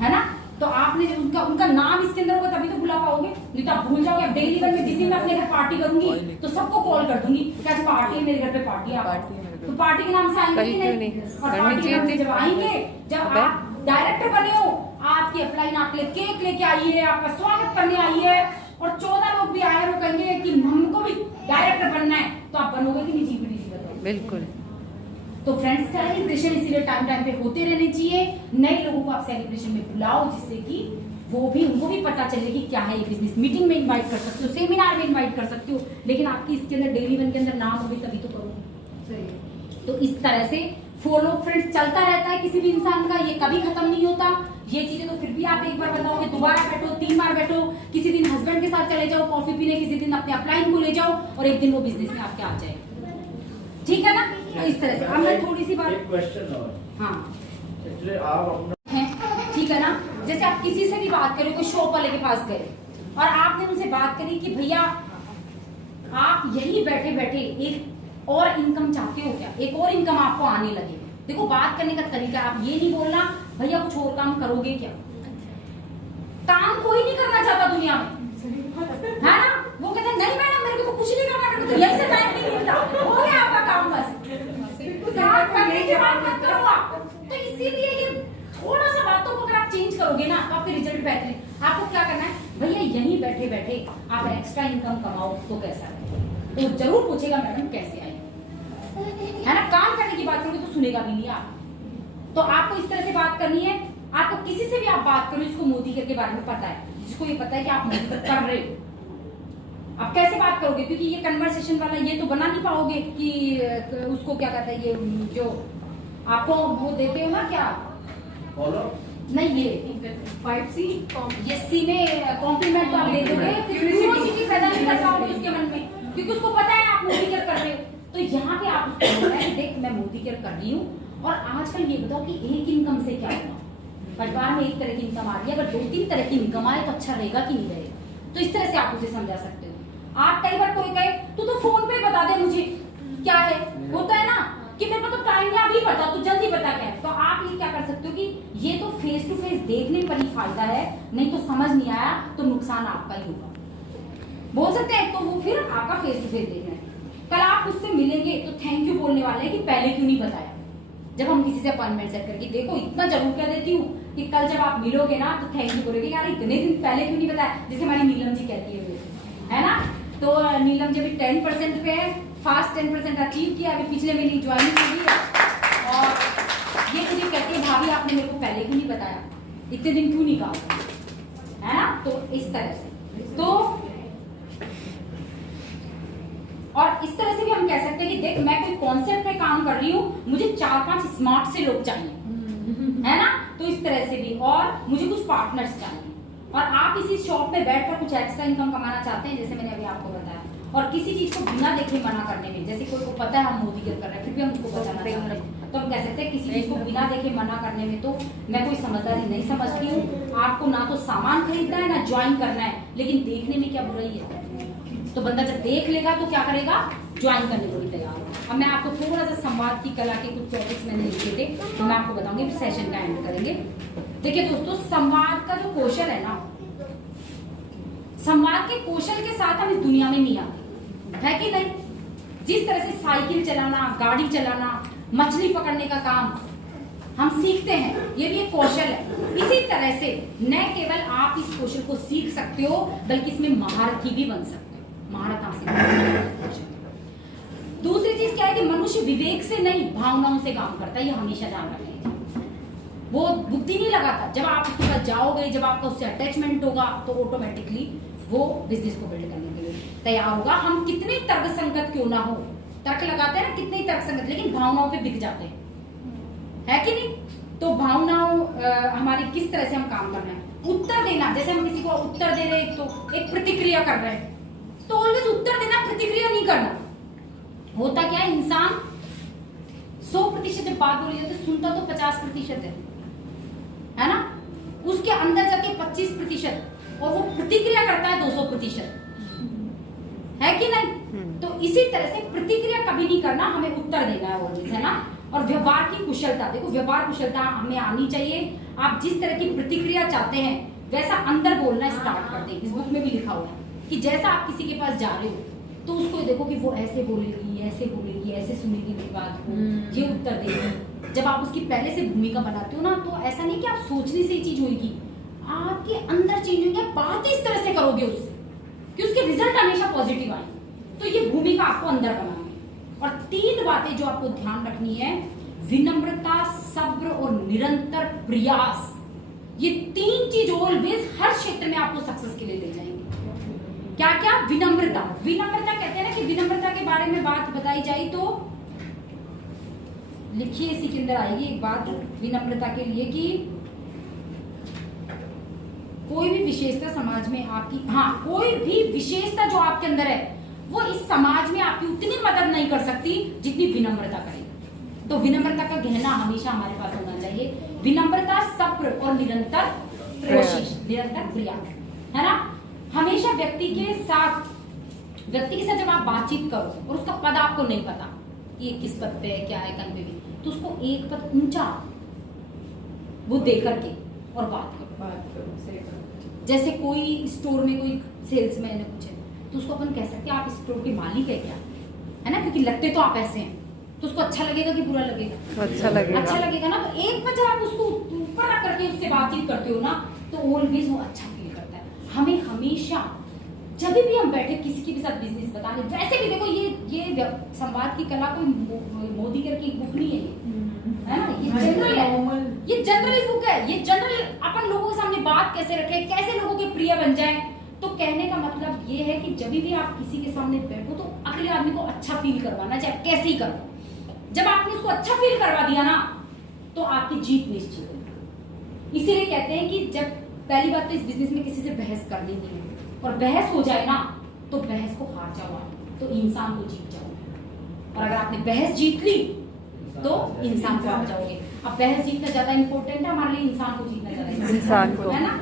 है ना। तो आपने जब उनका नाम इसके अंदर होगा तभी तो बुला पाओगे, नहीं तो आप भूल जाओगे। अब डेली में जिस दिन मैं अपने घर पार्टी करूंगी तो सबको कॉल कर दूंगी कि आज पार्टी है, मेरे घर पे पार्टी है। तो पार्टी के नाम से आएंगे कि नहीं? और पार्टी के नाम से जब आएंगे, जब आप डायरेक्टर बने हो, आपकी अपलाइन आपके लिए केक लेके आई है, आपका स्वागत करने आई है, और 14 लोग भी आए, वो कहेंगे कि हमको भी डायरेक्टर बनना है, तो आप बनोगे कि नहीं? जी बताओ। बिल्कुल। तो फ्रेंड्स, सेलिब्रेशन इसीलिए टाइम टाइम पे होते रहने चाहिए। नए लोगों को आप सेलिब्रेशन में बुलाओ, जिससे कि वो भी, उनको भी पता चले कि क्या है ये बिजनेस। मीटिंग में इनवाइट कर सकते हो, सेमिनार में इनवाइट कर सकते हो, लेकिन आपकी इसके अंदर डेली वन के अंदर नाम होगी तभी तो करोगे। तो इस तरह से फॉलो फ्रेंड्स चलता रहता है किसी भी इंसान का, ये कभी खत्म नहीं होता। ये चीजें तो फिर भी आप एक बार बताओगे, दोबारा बैठो, 3 बार बैठो, किसी दिन हस्बैंड के साथ चले जाओ कॉफी पीने, किसी दिन अपने अपलाइन को ले जाओ, और एक दिन वो बिजनेस में आपके आ जाएगा। ठीक है ना? तो इस तरह से अब मैं थोड़ी सी बात, एक क्वेश्चन और, हाँ एक्चुअली आप अपना है, ठीक है ना। जैसे आप किसी से भी बात करें, कोई शॉप वाले के पास गए और आपने उनसे बात करी कि भैया आप यही बैठे बैठे एक और इनकम चाहते हो क्या, एक और इनकम आपको आने लगे। देखो बात करने का तरीका, आप ये नहीं बोलना भैया कुछ और काम करोगे क्या। काम कोई नहीं करना चाहता दुनिया में, है ना। वो कहते हैं नहीं मैडम मेरे को तो कुछ नहीं करना, मेरे को तो यही से टाइम नहीं मिलता, हो गया आपका काम बस। काम करने के बाद मत करो आप। तो इसीलिए ये थोड़ा सा बातों को अगर आप चेंज करोगे ना तो आपके रिजल्ट बेहतर है। आपको क्या करना है भैया, यहीं बैठे बैठे आप एक्स्ट्रा इनकम कमाओ तो कैसा है। तो जरूर पूछेगा मैडम कैसे आए, है ना। काम करने की बात करोगे तो सुनेगा भी नहीं आप। तो आपको इस तरह से बात करनी है। आपको किसी से भी आप बात करो जिसको मोदी के बारे में पता है, जिसको ये पता है कि आप मोदी कर रहे हो, आप कैसे बात करोगे? क्योंकि ये कन्वर्सेशन वाला ये तो बना नहीं पाओगे कि उसको क्या कहते हैं, ये जो आपको वो देते हो ना, क्या फॉलो नहीं, ये 5C ये सी में कॉम्प्लीमेंट तो आप दे दोगे, क्यूरियोसिटी पैदा नहीं कर पाओगे उसके मन में, क्योंकि उसको पता है आप मोदी केयर कर रहे हो। तो यहाँ पे आप उसको बोल रहे हैं देख मैं मोदी केयर कर रही हूँ, और आजकल ये बताओ कि एक इनकम से क्या होगा। परिवार में एक तरह की इनकम आ रही है, अगर 2-3 तरह की इनकम आए तो अच्छा रहेगा कि नहीं रहेगा। तो इस तरह से आप उसे समझा सकते हो। आप कई बार कोई कहे तू तो फोन पे बता दे मुझे क्या है, होता है ना कि मेरे को तो टाइम नहीं, अभी बता, तू जल्दी बता क्या है। तो आप ये क्या कर सकते हो कि ये तो फेस टू फेस देखने पर ही फायदा है, नहीं तो समझ नहीं आया तो नुकसान आपका ही होगा, बोल सकते हैं। तो वो फिर आपका फेस टू फेस देखना है। कल आप उससे मिलेंगे तो थैंक यू बोलने वाले हैं कि पहले क्यों नहीं बताया। जब हम किसी से अपॉइंटमेंट सेट करके, देखो इतना जरूर कह देती हूँ कि कल जब आप मिलोगे ना तो थैंक यू बोलोगे यार इतने दिन पहले क्यों नहीं बताया। जैसे हमारी नीलम जी कहती है ना, तो नीलम जी अभी 10% पे है, फास्ट 10% अचीव किया, अभी पिछले महीने ज्वाइनिंग हुई है, और ये मुझे कहती है भाभी आपने मेरे को पहले क्यों नहीं बताया, इतने दिन क्यों नहीं कहा, है ना। तो इस तरह से, तो और इस तरह से भी हम कह सकते हैं कि देख मैं कोई कॉन्सेप्ट पे काम कर रही हूँ, मुझे 4-5 स्मार्ट से लोग चाहिए, है ना। तो इस तरह से भी, और मुझे कुछ पार्टनर्स चाहिए, और आप इसी शॉप पे बैठकर कुछ एक्स्ट्रा इनकम कमाना चाहते हैं, जैसे मैंने अभी आपको बताया, और किसी चीज को बिना देखे मना करने में, जैसे कोई को पता है हम मोदी कर रहे हैं फिर भी हम उसको बचाना चाह रहे हैं, तो हम कह सकते हैं किसी चीज को बिना देखे मना करने में तो मैं कोई समझदारी नहीं समझती हूँ। आपको ना तो सामान खरीदना है ना ज्वाइन करना है, लेकिन देखने में क्या बुराई है? तो बंदा जब देख लेगा तो क्या करेगा? ज्वाइन करने को भी तैयार होगा। अब मैं आपको थोड़ा सा संवाद की कला के कुछ टॉपिक्स मैंने लिखे थे तो मैं आपको बताऊंगी, फिर सेशन का एंड करेंगे। देखिए दोस्तों, संवाद का जो कौशल है ना, संवाद के कौशल के साथ हम इस दुनिया में नहीं आते, है कि नहीं? जिस तरह से साइकिल चलाना, गाड़ी चलाना, मछली पकड़ने का काम हम सीखते हैं, ये भी एक कौशल है। इसी तरह से न केवल आप इस कौशल को सीख सकते हो बल्कि इसमें महारथी भी बन सकते हो, महारत हासिल कर सकते हो। दूसरी चीज क्या है कि मनुष्य विवेक से नहीं भावनाओं से काम करता है, ये हमेशा ध्यान रखें। वो बुद्धि नहीं लगाता। जब आप उसके पास जाओगे, जब आपका उससे अटैचमेंट होगा तो ऑटोमेटिकली वो बिजनेस को बिल्ड करने के लिए तैयार होगा। हम कितने तर्क संगत क्यों ना हो, तर्क लगाते हैं ना, कितने तर्क संगत, लेकिन भावनाओं पे बिक जाते हैं, है कि नहीं? तो भावनाओं हमारी किस तरह से हम काम करना है, उत्तर देना। जैसे हम किसी को उत्तर दे रहे हैं तो एक प्रतिक्रिया कर रहे हैं, तो ऑलवेज उत्तर देना, प्रतिक्रिया नहीं करना। होता क्या है, इंसान 100% जब बात बोली जाती है सुनता तो 50% है ना, उसके अंदर जाके 25% और वो प्रतिक्रिया करता है 200%, है कि नहीं? तो इसी तरह से प्रतिक्रिया कभी नहीं करना, हमें उत्तर देना है ऑलवेज, है ना। और व्यवहार की कुशलता, देखो व्यवहार कुशलता हमें आनी चाहिए। आप जिस तरह की प्रतिक्रिया चाहते हैं वैसा अंदर बोलना स्टार्ट कर दें। इस बुक में भी लिखा हुआ है कि जैसा आप किसी के पास जा रहे हो तो उसको देखो कि वो ऐसे बोलेगी, ऐसे बोलेगी, ऐसे सुनेगी मेरी बात को, ये उत्तर देगी। जब आप उसकी पहले से भूमिका बनाते हो ना, तो ऐसा नहीं कि आप सोचने से ही चीज होगी, आपके अंदर चेंज होगी। बात इस तरह से करोगे उससे कि उसके रिजल्ट हमेशा पॉजिटिव आए। तो ये भूमिका आपको अंदर बनानी है। और 3 बातें जो आपको ध्यान रखनी है, विनम्रता, सब्र और निरंतर प्रयास। ये 3 चीज ऑलवेज हर क्षेत्र में आपको सक्सेस के लिए ले जाएंगे। क्या क्या? विनम्रता। विनम्रता कहते हैं ना कि विनम्रता के बारे में बात बताई जाए तो लिखिए, इसी के अंदर आएगी एक बात विनम्रता के लिए कि कोई भी विशेषता समाज में आपकी, हाँ, कोई भी विशेषता जो आपके अंदर है वो इस समाज में आपकी उतनी मदद नहीं कर सकती जितनी विनम्रता करेगी। तो विनम्रता का गहना हमेशा हमारे पास होना चाहिए। विनम्रता, सब्र और निरंतर कोशिश, निरंतर प्रयास, है ना। हमेशा व्यक्ति के साथ जब आप बातचीत करो और उसका पद आपको नहीं पता ये किस पद पे है, क्या है, कहीं पे भी, तो उसको एक पद ऊंचा वो दे करके और बात करो। जैसे कोई स्टोर में कोई सेल्समैन है कुछ है तो उसको अपन कह सकते हैं आप स्टोर के मालिक है क्या, है ना, क्योंकि लगते तो आप ऐसे हैं, तो उसको अच्छा लगेगा कि बुरा लगेगा? अच्छा लगेगा ना। तो एक बार जब आप उसको ऊपर रख करके उससे बातचीत करते हो ना, तो ऑलवेज वो अच्छा फील करता है। हमें हमेशा जब भी हम बैठे किसी के भी साथ बिजनेस बताने, वैसे भी देखो ये संवाद की कला कोई मोदी करके बुक नहीं है ना, ये जनरल है, ये जनरल बुक है। ये जनरल अपन लोगों के सामने बात कैसे रखे, कैसे लोगों के प्रिय बन जाए। तो कहने का मतलब ये है कि जब भी आप किसी के सामने बैठो तो अगले आदमी को अच्छा फील करवाना, चाहे कैसे ही करो। जब आपने उसको अच्छा फील करवा दिया ना तो आपकी जीत निश्चित है। इसीलिए कहते हैं कि जब पहली बात तो इस बिजनेस में किसी से बहस करनी नहीं है, और बहस हो जाए ना तो बहस को हार जाओ, तो इंसान को जीत जाओ। और अगर आपने बहस जीत ली तो इंसान को हार जाओगे। अब बहस जीतना ज्यादा इंपॉर्टेंट है हमारे लिए, इंसान को जीतना ज्यादा इंसान है ना।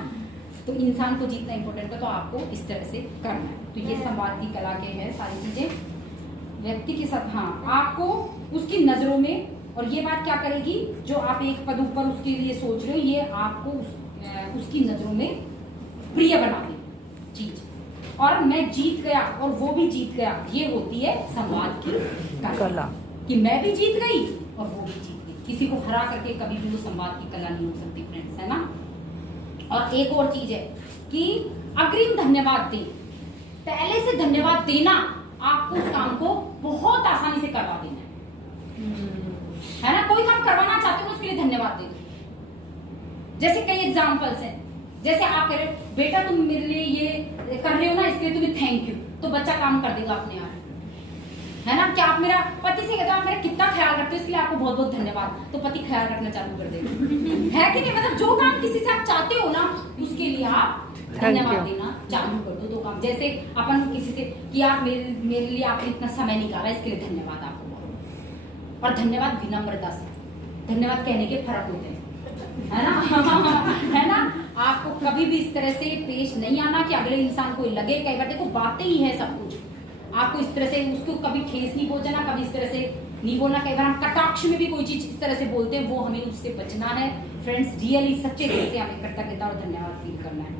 तो इंसान को जीतना इंपॉर्टेंट है, तो आपको इस तरह से करना है। तो ये संवाद की कला के है सारी चीजें व्यक्ति के साथ। हाँ, आपको उसकी नजरों में, और ये बात क्या करेगी, जो आप एक पद ऊपर उसके लिए सोच रहे हो, ये आपको उसकी नजरों में प्रिय बना दे चीज। और मैं जीत गया और वो भी जीत गया, ये होती है संवाद की कला, कि मैं भी जीत गई और वो भी जीत गई। किसी को हरा करके कभी भी वो संवाद की कला नहीं हो सकती फ्रेंड्स, है ना। और एक और चीज है कि अग्रिम धन्यवाद दे। पहले से धन्यवाद देना आपको उस काम को बहुत आसानी से करवा देना है ना। कोई काम करवाना चाहते हो उसके लिए धन्यवाद दे दो। जैसे कई एग्जांपल्स हैं, जैसे आप कह रहे हो बेटा तुम मेरे लिए ये कर रहे हो ना, इसके लिए तुम्हें थैंक यू, तो बच्चा काम कर देगा अपने आप, है ना। कि आप मेरा पति से कहते हो आप मेरा कितना ख्याल रखते हो, इसके लिए आपको बहुत बहुत धन्यवाद, तो पति ख्याल रखना चालू कर देगा। है कि नहीं? मतलब जो काम किसी से आप चाहते हो ना, उसके लिए आप धन्यवाद देना चालू कर दो। तो काम जैसे अपन किसी से कि आप मेरे लिए आपने इतना समय निकाला, इसके लिए धन्यवाद आपको बहुत। और धन्यवाद विनम्रता से, धन्यवाद कहने के फर्क होते हैं, है ना? है ना? आपको कभी भी इस तरह से पेश नहीं आना कि अगले इंसान को लगे, कई बार देखो बातें ही है सब कुछ, आपको इस तरह से उसको कभी ठेस नहीं पहुंचाना, कभी इस तरह से नहीं बोलना। कई बार हम कटाक्ष में भी कोई चीज इस तरह से बोलते हैं, वो हमें उससे बचना है। फ्रेंड्स, रियली सच्चे दिल से हमें कृतज्ञता और धन्यवाद फील करना है।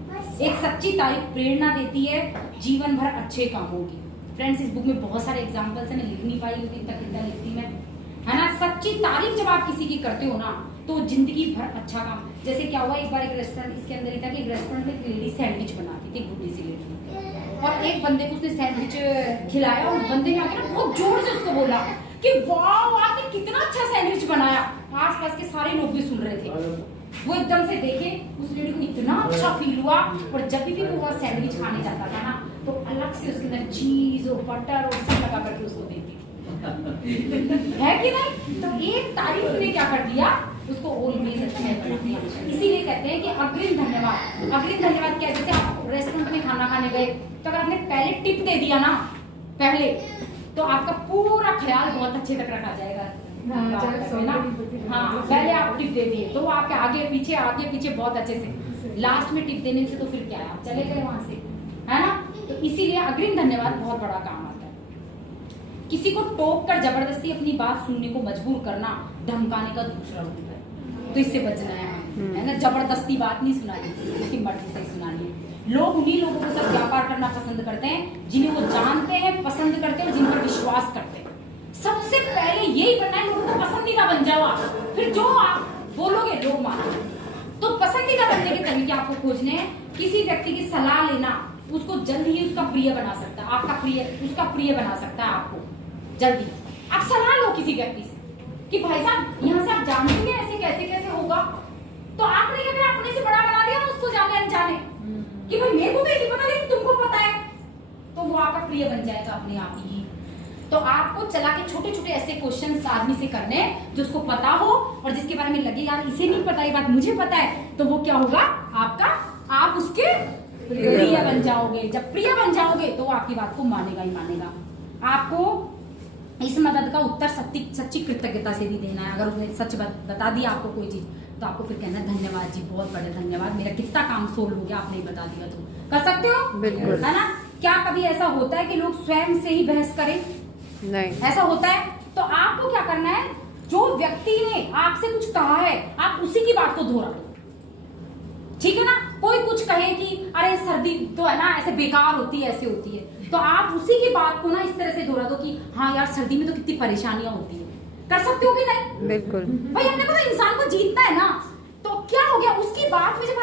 एक सच्ची तारीफ प्रेरणा देती है जीवन भर अच्छे कामों की। फ्रेंड्स, इस बुक में बहुत सारे एग्जाम्पल्स है, मैं लिख नहीं पाई होती तक कितना लिखती मैं, है ना? सच्ची तारीफ जब आप किसी की करते हो ना, तो जिंदगी भर अच्छा काम। जैसे क्या हुआ, एक बार एक रेस्टोरेंट, इसके अंदर ही था कि एक रेस्टोरेंट में एक लेडी सैंडविच बनाती थी, बुढ़ी सी लेडी, और एक बंदे को उसने सैंडविच खिलाया, उस बंदे ने आके ना बहुत जोर से उसको बोला कि वाह आपने कितना अच्छा सैंडविच बनाया। आसपास के सारे लोग भी सुन रहे थे। वो एकदम से देखे, उस लेडी को इतना अच्छा फील हुआ, और जब भी वो सैंडविच खाने जाता था ना, तो अलग से उसके अंदर चीज और बटर और सब लगा करके उसको देती थी। है कि नहीं? तो एक तारीफ ने क्या कर दिया, उसको ऑलवेज अच्छा बना दिया। इसीलिए कहते हैं कि अग्रिम धन्यवाद। अग्रिम धन्यवाद क्या है? जैसे आप रेस्टोरेंट में खाना खाने गए, तो अगर आपने पहले टिप दे दिया ना पहले, तो आपका पूरा ख्याल बहुत अच्छे तक रखा जाएगा। हाँ, पहले आप टिप दे दिए तो आपके आगे पीछे बहुत अच्छे से। लास्ट में टिप देने से तो फिर क्या है, आप चले गए वहां से, है ना? तो इसीलिए अग्रिम धन्यवाद बहुत बड़ा काम आता है। किसी को टोक कर जबरदस्ती अपनी बात सुनने को मजबूर करना धमकाने का दूसरा रूप है, तो इससे बचना है हमें, है ना? जबरदस्ती बात नहीं सुनानी, उसकी मर्जी से सुनानी है। लोग उन्हीं लोगों के साथ व्यापार करना पसंद करते हैं जिन्हें वो जानते हैं, पसंद करते हैं और जिन पर विश्वास करते हैं। सबसे पहले यही बनना है, लोगों को पसंदीदा बन जाओ आप, फिर जो आप बोलोगे लोग मानेंगे। तो पसंदीदा बनने के तरीके आपको खोजने हैं। किसी व्यक्ति की सलाह लेना उसको जल्द ही उसका प्रिय बना सकता है, आपका प्रिय उसका प्रिय बना सकता है आपको जल्दी। आप सलाह लो किसी व्यक्ति से कि भाई साहब यहाँ से आप जानते हैं ऐसे कैसे कैसे होगा, तो आपने क्या अपने से बड़ा बना दिया ना उसको, जाने अनजाने कि भाई मेरे को तो नहीं पता लेकिन तुमको पता है, तो वो आपका प्रिय बन जाएगा अपने आप ही। तो आपको चला के छोटे छोटे ऐसे क्वेश्चन आदमी से करने जो उसको पता हो और जिसके बारे में लगे यार इसे नहीं पता, ये बात मुझे पता है, तो वो क्या होगा आपका, आप उसके प्रिय बन जाओगे। जब प्रिय बन जाओगे तो आपकी बात को मानेगा ही मानेगा। आपको इस मदद का उत्तर सच्ची कृतज्ञता से भी देना है। अगर उसने सच बता दिया आपको कोई चीज, तो आपको फिर कहना धन्यवाद जी, बहुत बड़े धन्यवाद, मेरा कितना काम सोल्व हो गया, आपने बता दिया। तो कर सकते हो, बिल्कुल, है ना? क्या कभी ऐसा होता है कि लोग स्वयं से ही बहस करें? नहीं, ऐसा होता है। तो आपको क्या करना है, जो व्यक्ति ने आपसे कुछ कहा है आप उसी की बात को दोहरा दो, ठीक है ना? कोई कुछ कहे कि अरे सर्दी तो है ना ऐसे बेकार होती है, ऐसे होती है, तो आप उसी की बात को ना इस तरह से दोहरा दो कि हाँ यार सर्दी में तो कितनी परेशानियां होती है। कर सकते हो कि नहीं? बिल्कुल। भाई हमने तो इंसान को जीतना है ना, तो क्या हो गया उसकी बात में जब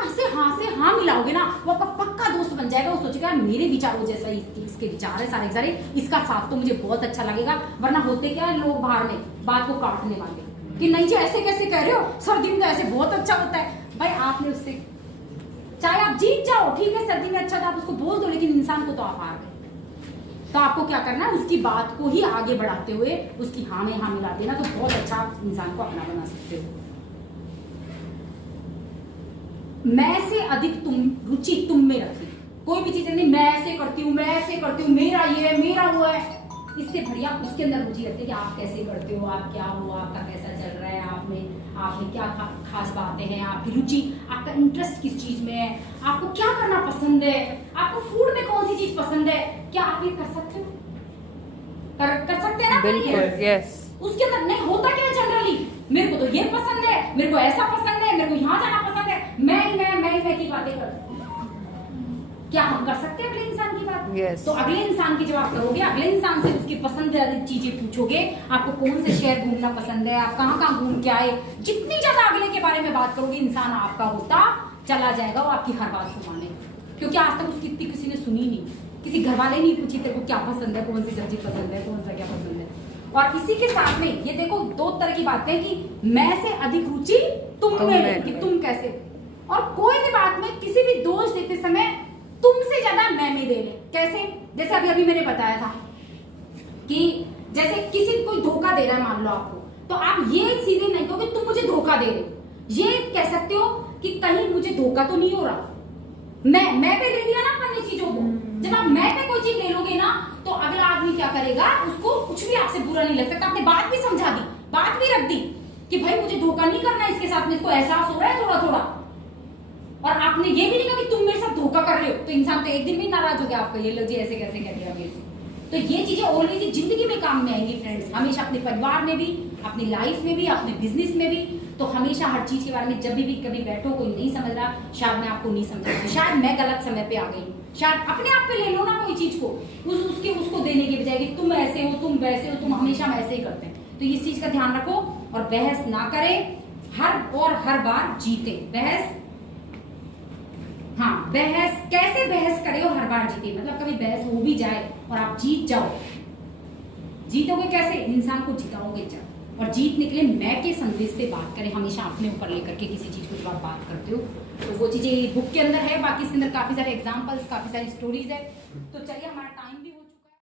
हाँ मिलाओगे ना, वो आपका पक्का दोस्त बन जाएगा। वो सोचेगा मेरे विचारों जैसा ही इसके विचार है सारे सारे, इसका साथ तो मुझे बहुत अच्छा लगेगा। वरना होते क्या है लोग बाहर में बात को काटने वाले कि नहीं जी ऐसे कैसे कह रहे हो, सर्दी में तो ऐसे बहुत अच्छा होता है। भाई आपने उससे चाहे आप जीत जाओ, ठीक है सर्दी में अच्छा था, आप उसको बोल दो, लेकिन इंसान को तो आप हार गए। तो आपको क्या करना है, उसकी बात को ही आगे बढ़ाते हुए उसकी हाँ में हाँ मिला देना, तो बहुत अच्छा इंसान को अपना बना सकते हो। मैं से अधिक रुचि तुम में रखी। कोई भी चीज नहीं मैं ऐसे करती हूँ, मेरा ये है, मेरा वो है, इससे बढ़िया उसके अंदर रुचि रखते कि आप कैसे करते हो, आप क्या हो, आपका कैसा चल रहा है, आप में क्या खास बातें हैं, आपकी रुचि, आपका इंटरेस्ट किस चीज में है, आपको क्या करना पसंद है, आपको फूड में कौन सी चीज पसंद है, क्या आप ये कर सकते हो? कर सकते हैं ना? बिल्कुल, यस। उसके अंदर नहीं होता क्या जनरली, मेरे को तो ये पसंद है, मेरे को ऐसा पसंद है, मेरे को यहाँ जाना पसंद है, मैं की बातें कर। क्या हम कर सकते हैं अगले इंसान की बात? yes. तो अगले इंसान की जब आप करोगे, अगले इंसान से उसकी पसंदीदा चीजें पूछोगे, आपको कौन से शहर घूमना पसंद है, आप कहाँ कहाँ घूम के आए, जितनी ज्यादा अगले के बारे में बात करोगे इंसान आपका होता चला जाएगा, वो आपकी हर बात को मानेगा। क्योंकि आज तक उसकी इतनी किसी ने सुनी नहीं, किसी घर वाले नहीं पूछी तेरे को क्या पसंद है, कौन सी सब्जी पसंद है, कौन सा क्या पसंद है। और इसी के साथ में ये देखो दो तरह की बातें कि मैं से अधिक रुचि तुम में, कि तुम कैसे, और कोई भी बात में किसी भी दोष देते समय तुमसे ज्यादा मैं में दे ले। कैसे? जैसे अभी मैंने बताया था कि जैसे किसी कोई धोखा दे रहा है मान लो आपको, तो आप ये सीधे नहीं कहोगे तुम मुझे धोखा दे रहे हो, ये कह सकते हो कि कहीं मुझे धोखा तो नहीं हो रहा। मैं पे ले लिया ना अपन ने चीजों को। जब आप मैं पे कोई चीज ले लोगे ना तो अगला आदमी क्या करेगा, उसको कुछ भी आपसे बुरा नहीं लग सकता। आपने बात भी समझा दी, बात भी रख दी कि भाई मुझे धोखा नहीं करना इसके साथ में, इसको एहसास हो रहा है थोड़ा थोड़ा, और आपने ये भी नहीं कहा कि तुम मेरे साथ धोखा कर रहे हो, तो इंसान तो एक दिन भी नाराज हो गया आपको, ये लो जी ऐसे कैसे कह दिया मेरे से। तो ये चीजें ऑलवेज जिंदगी में काम में आएंगी फ्रेंड्स, हमेशा अपने परिवार में भी, अपनी लाइफ में भी, अपने बिजनेस में भी। तो हमेशा हर चीज के बारे में जब भी कभी बैठो, कोई नहीं समझ रहा, शायद मैं आपको नहीं समझ रही, शायद मैं गलत समय पे आ गई, शायद अपने आप पे ले लो ना कोई चीज को, उसको देने के बजाय कि तुम ऐसे हो, तुम वैसे हो, तुम हमेशा हम ऐसे ही करते हैं। तो इस चीज का ध्यान रखो और बहस ना करें, हर बार जीते। बहस, हाँ बहस कैसे बहस करे और हर बार जीते, मतलब कभी बहस हो भी जाए और आप जीत जाओ। जीतोगे कैसे, इंसान को जिताओगे जब, और जीतने के लिए मैं के संदेश से बात करें, हमेशा अपने ऊपर लेकर के किसी चीज को जब आप बात करते हो, तो वो चीजें बुक के अंदर है, बाकी इसके अंदर काफी सारे एग्जांपल्स, काफी सारी स्टोरीज है। तो चलिए हमारा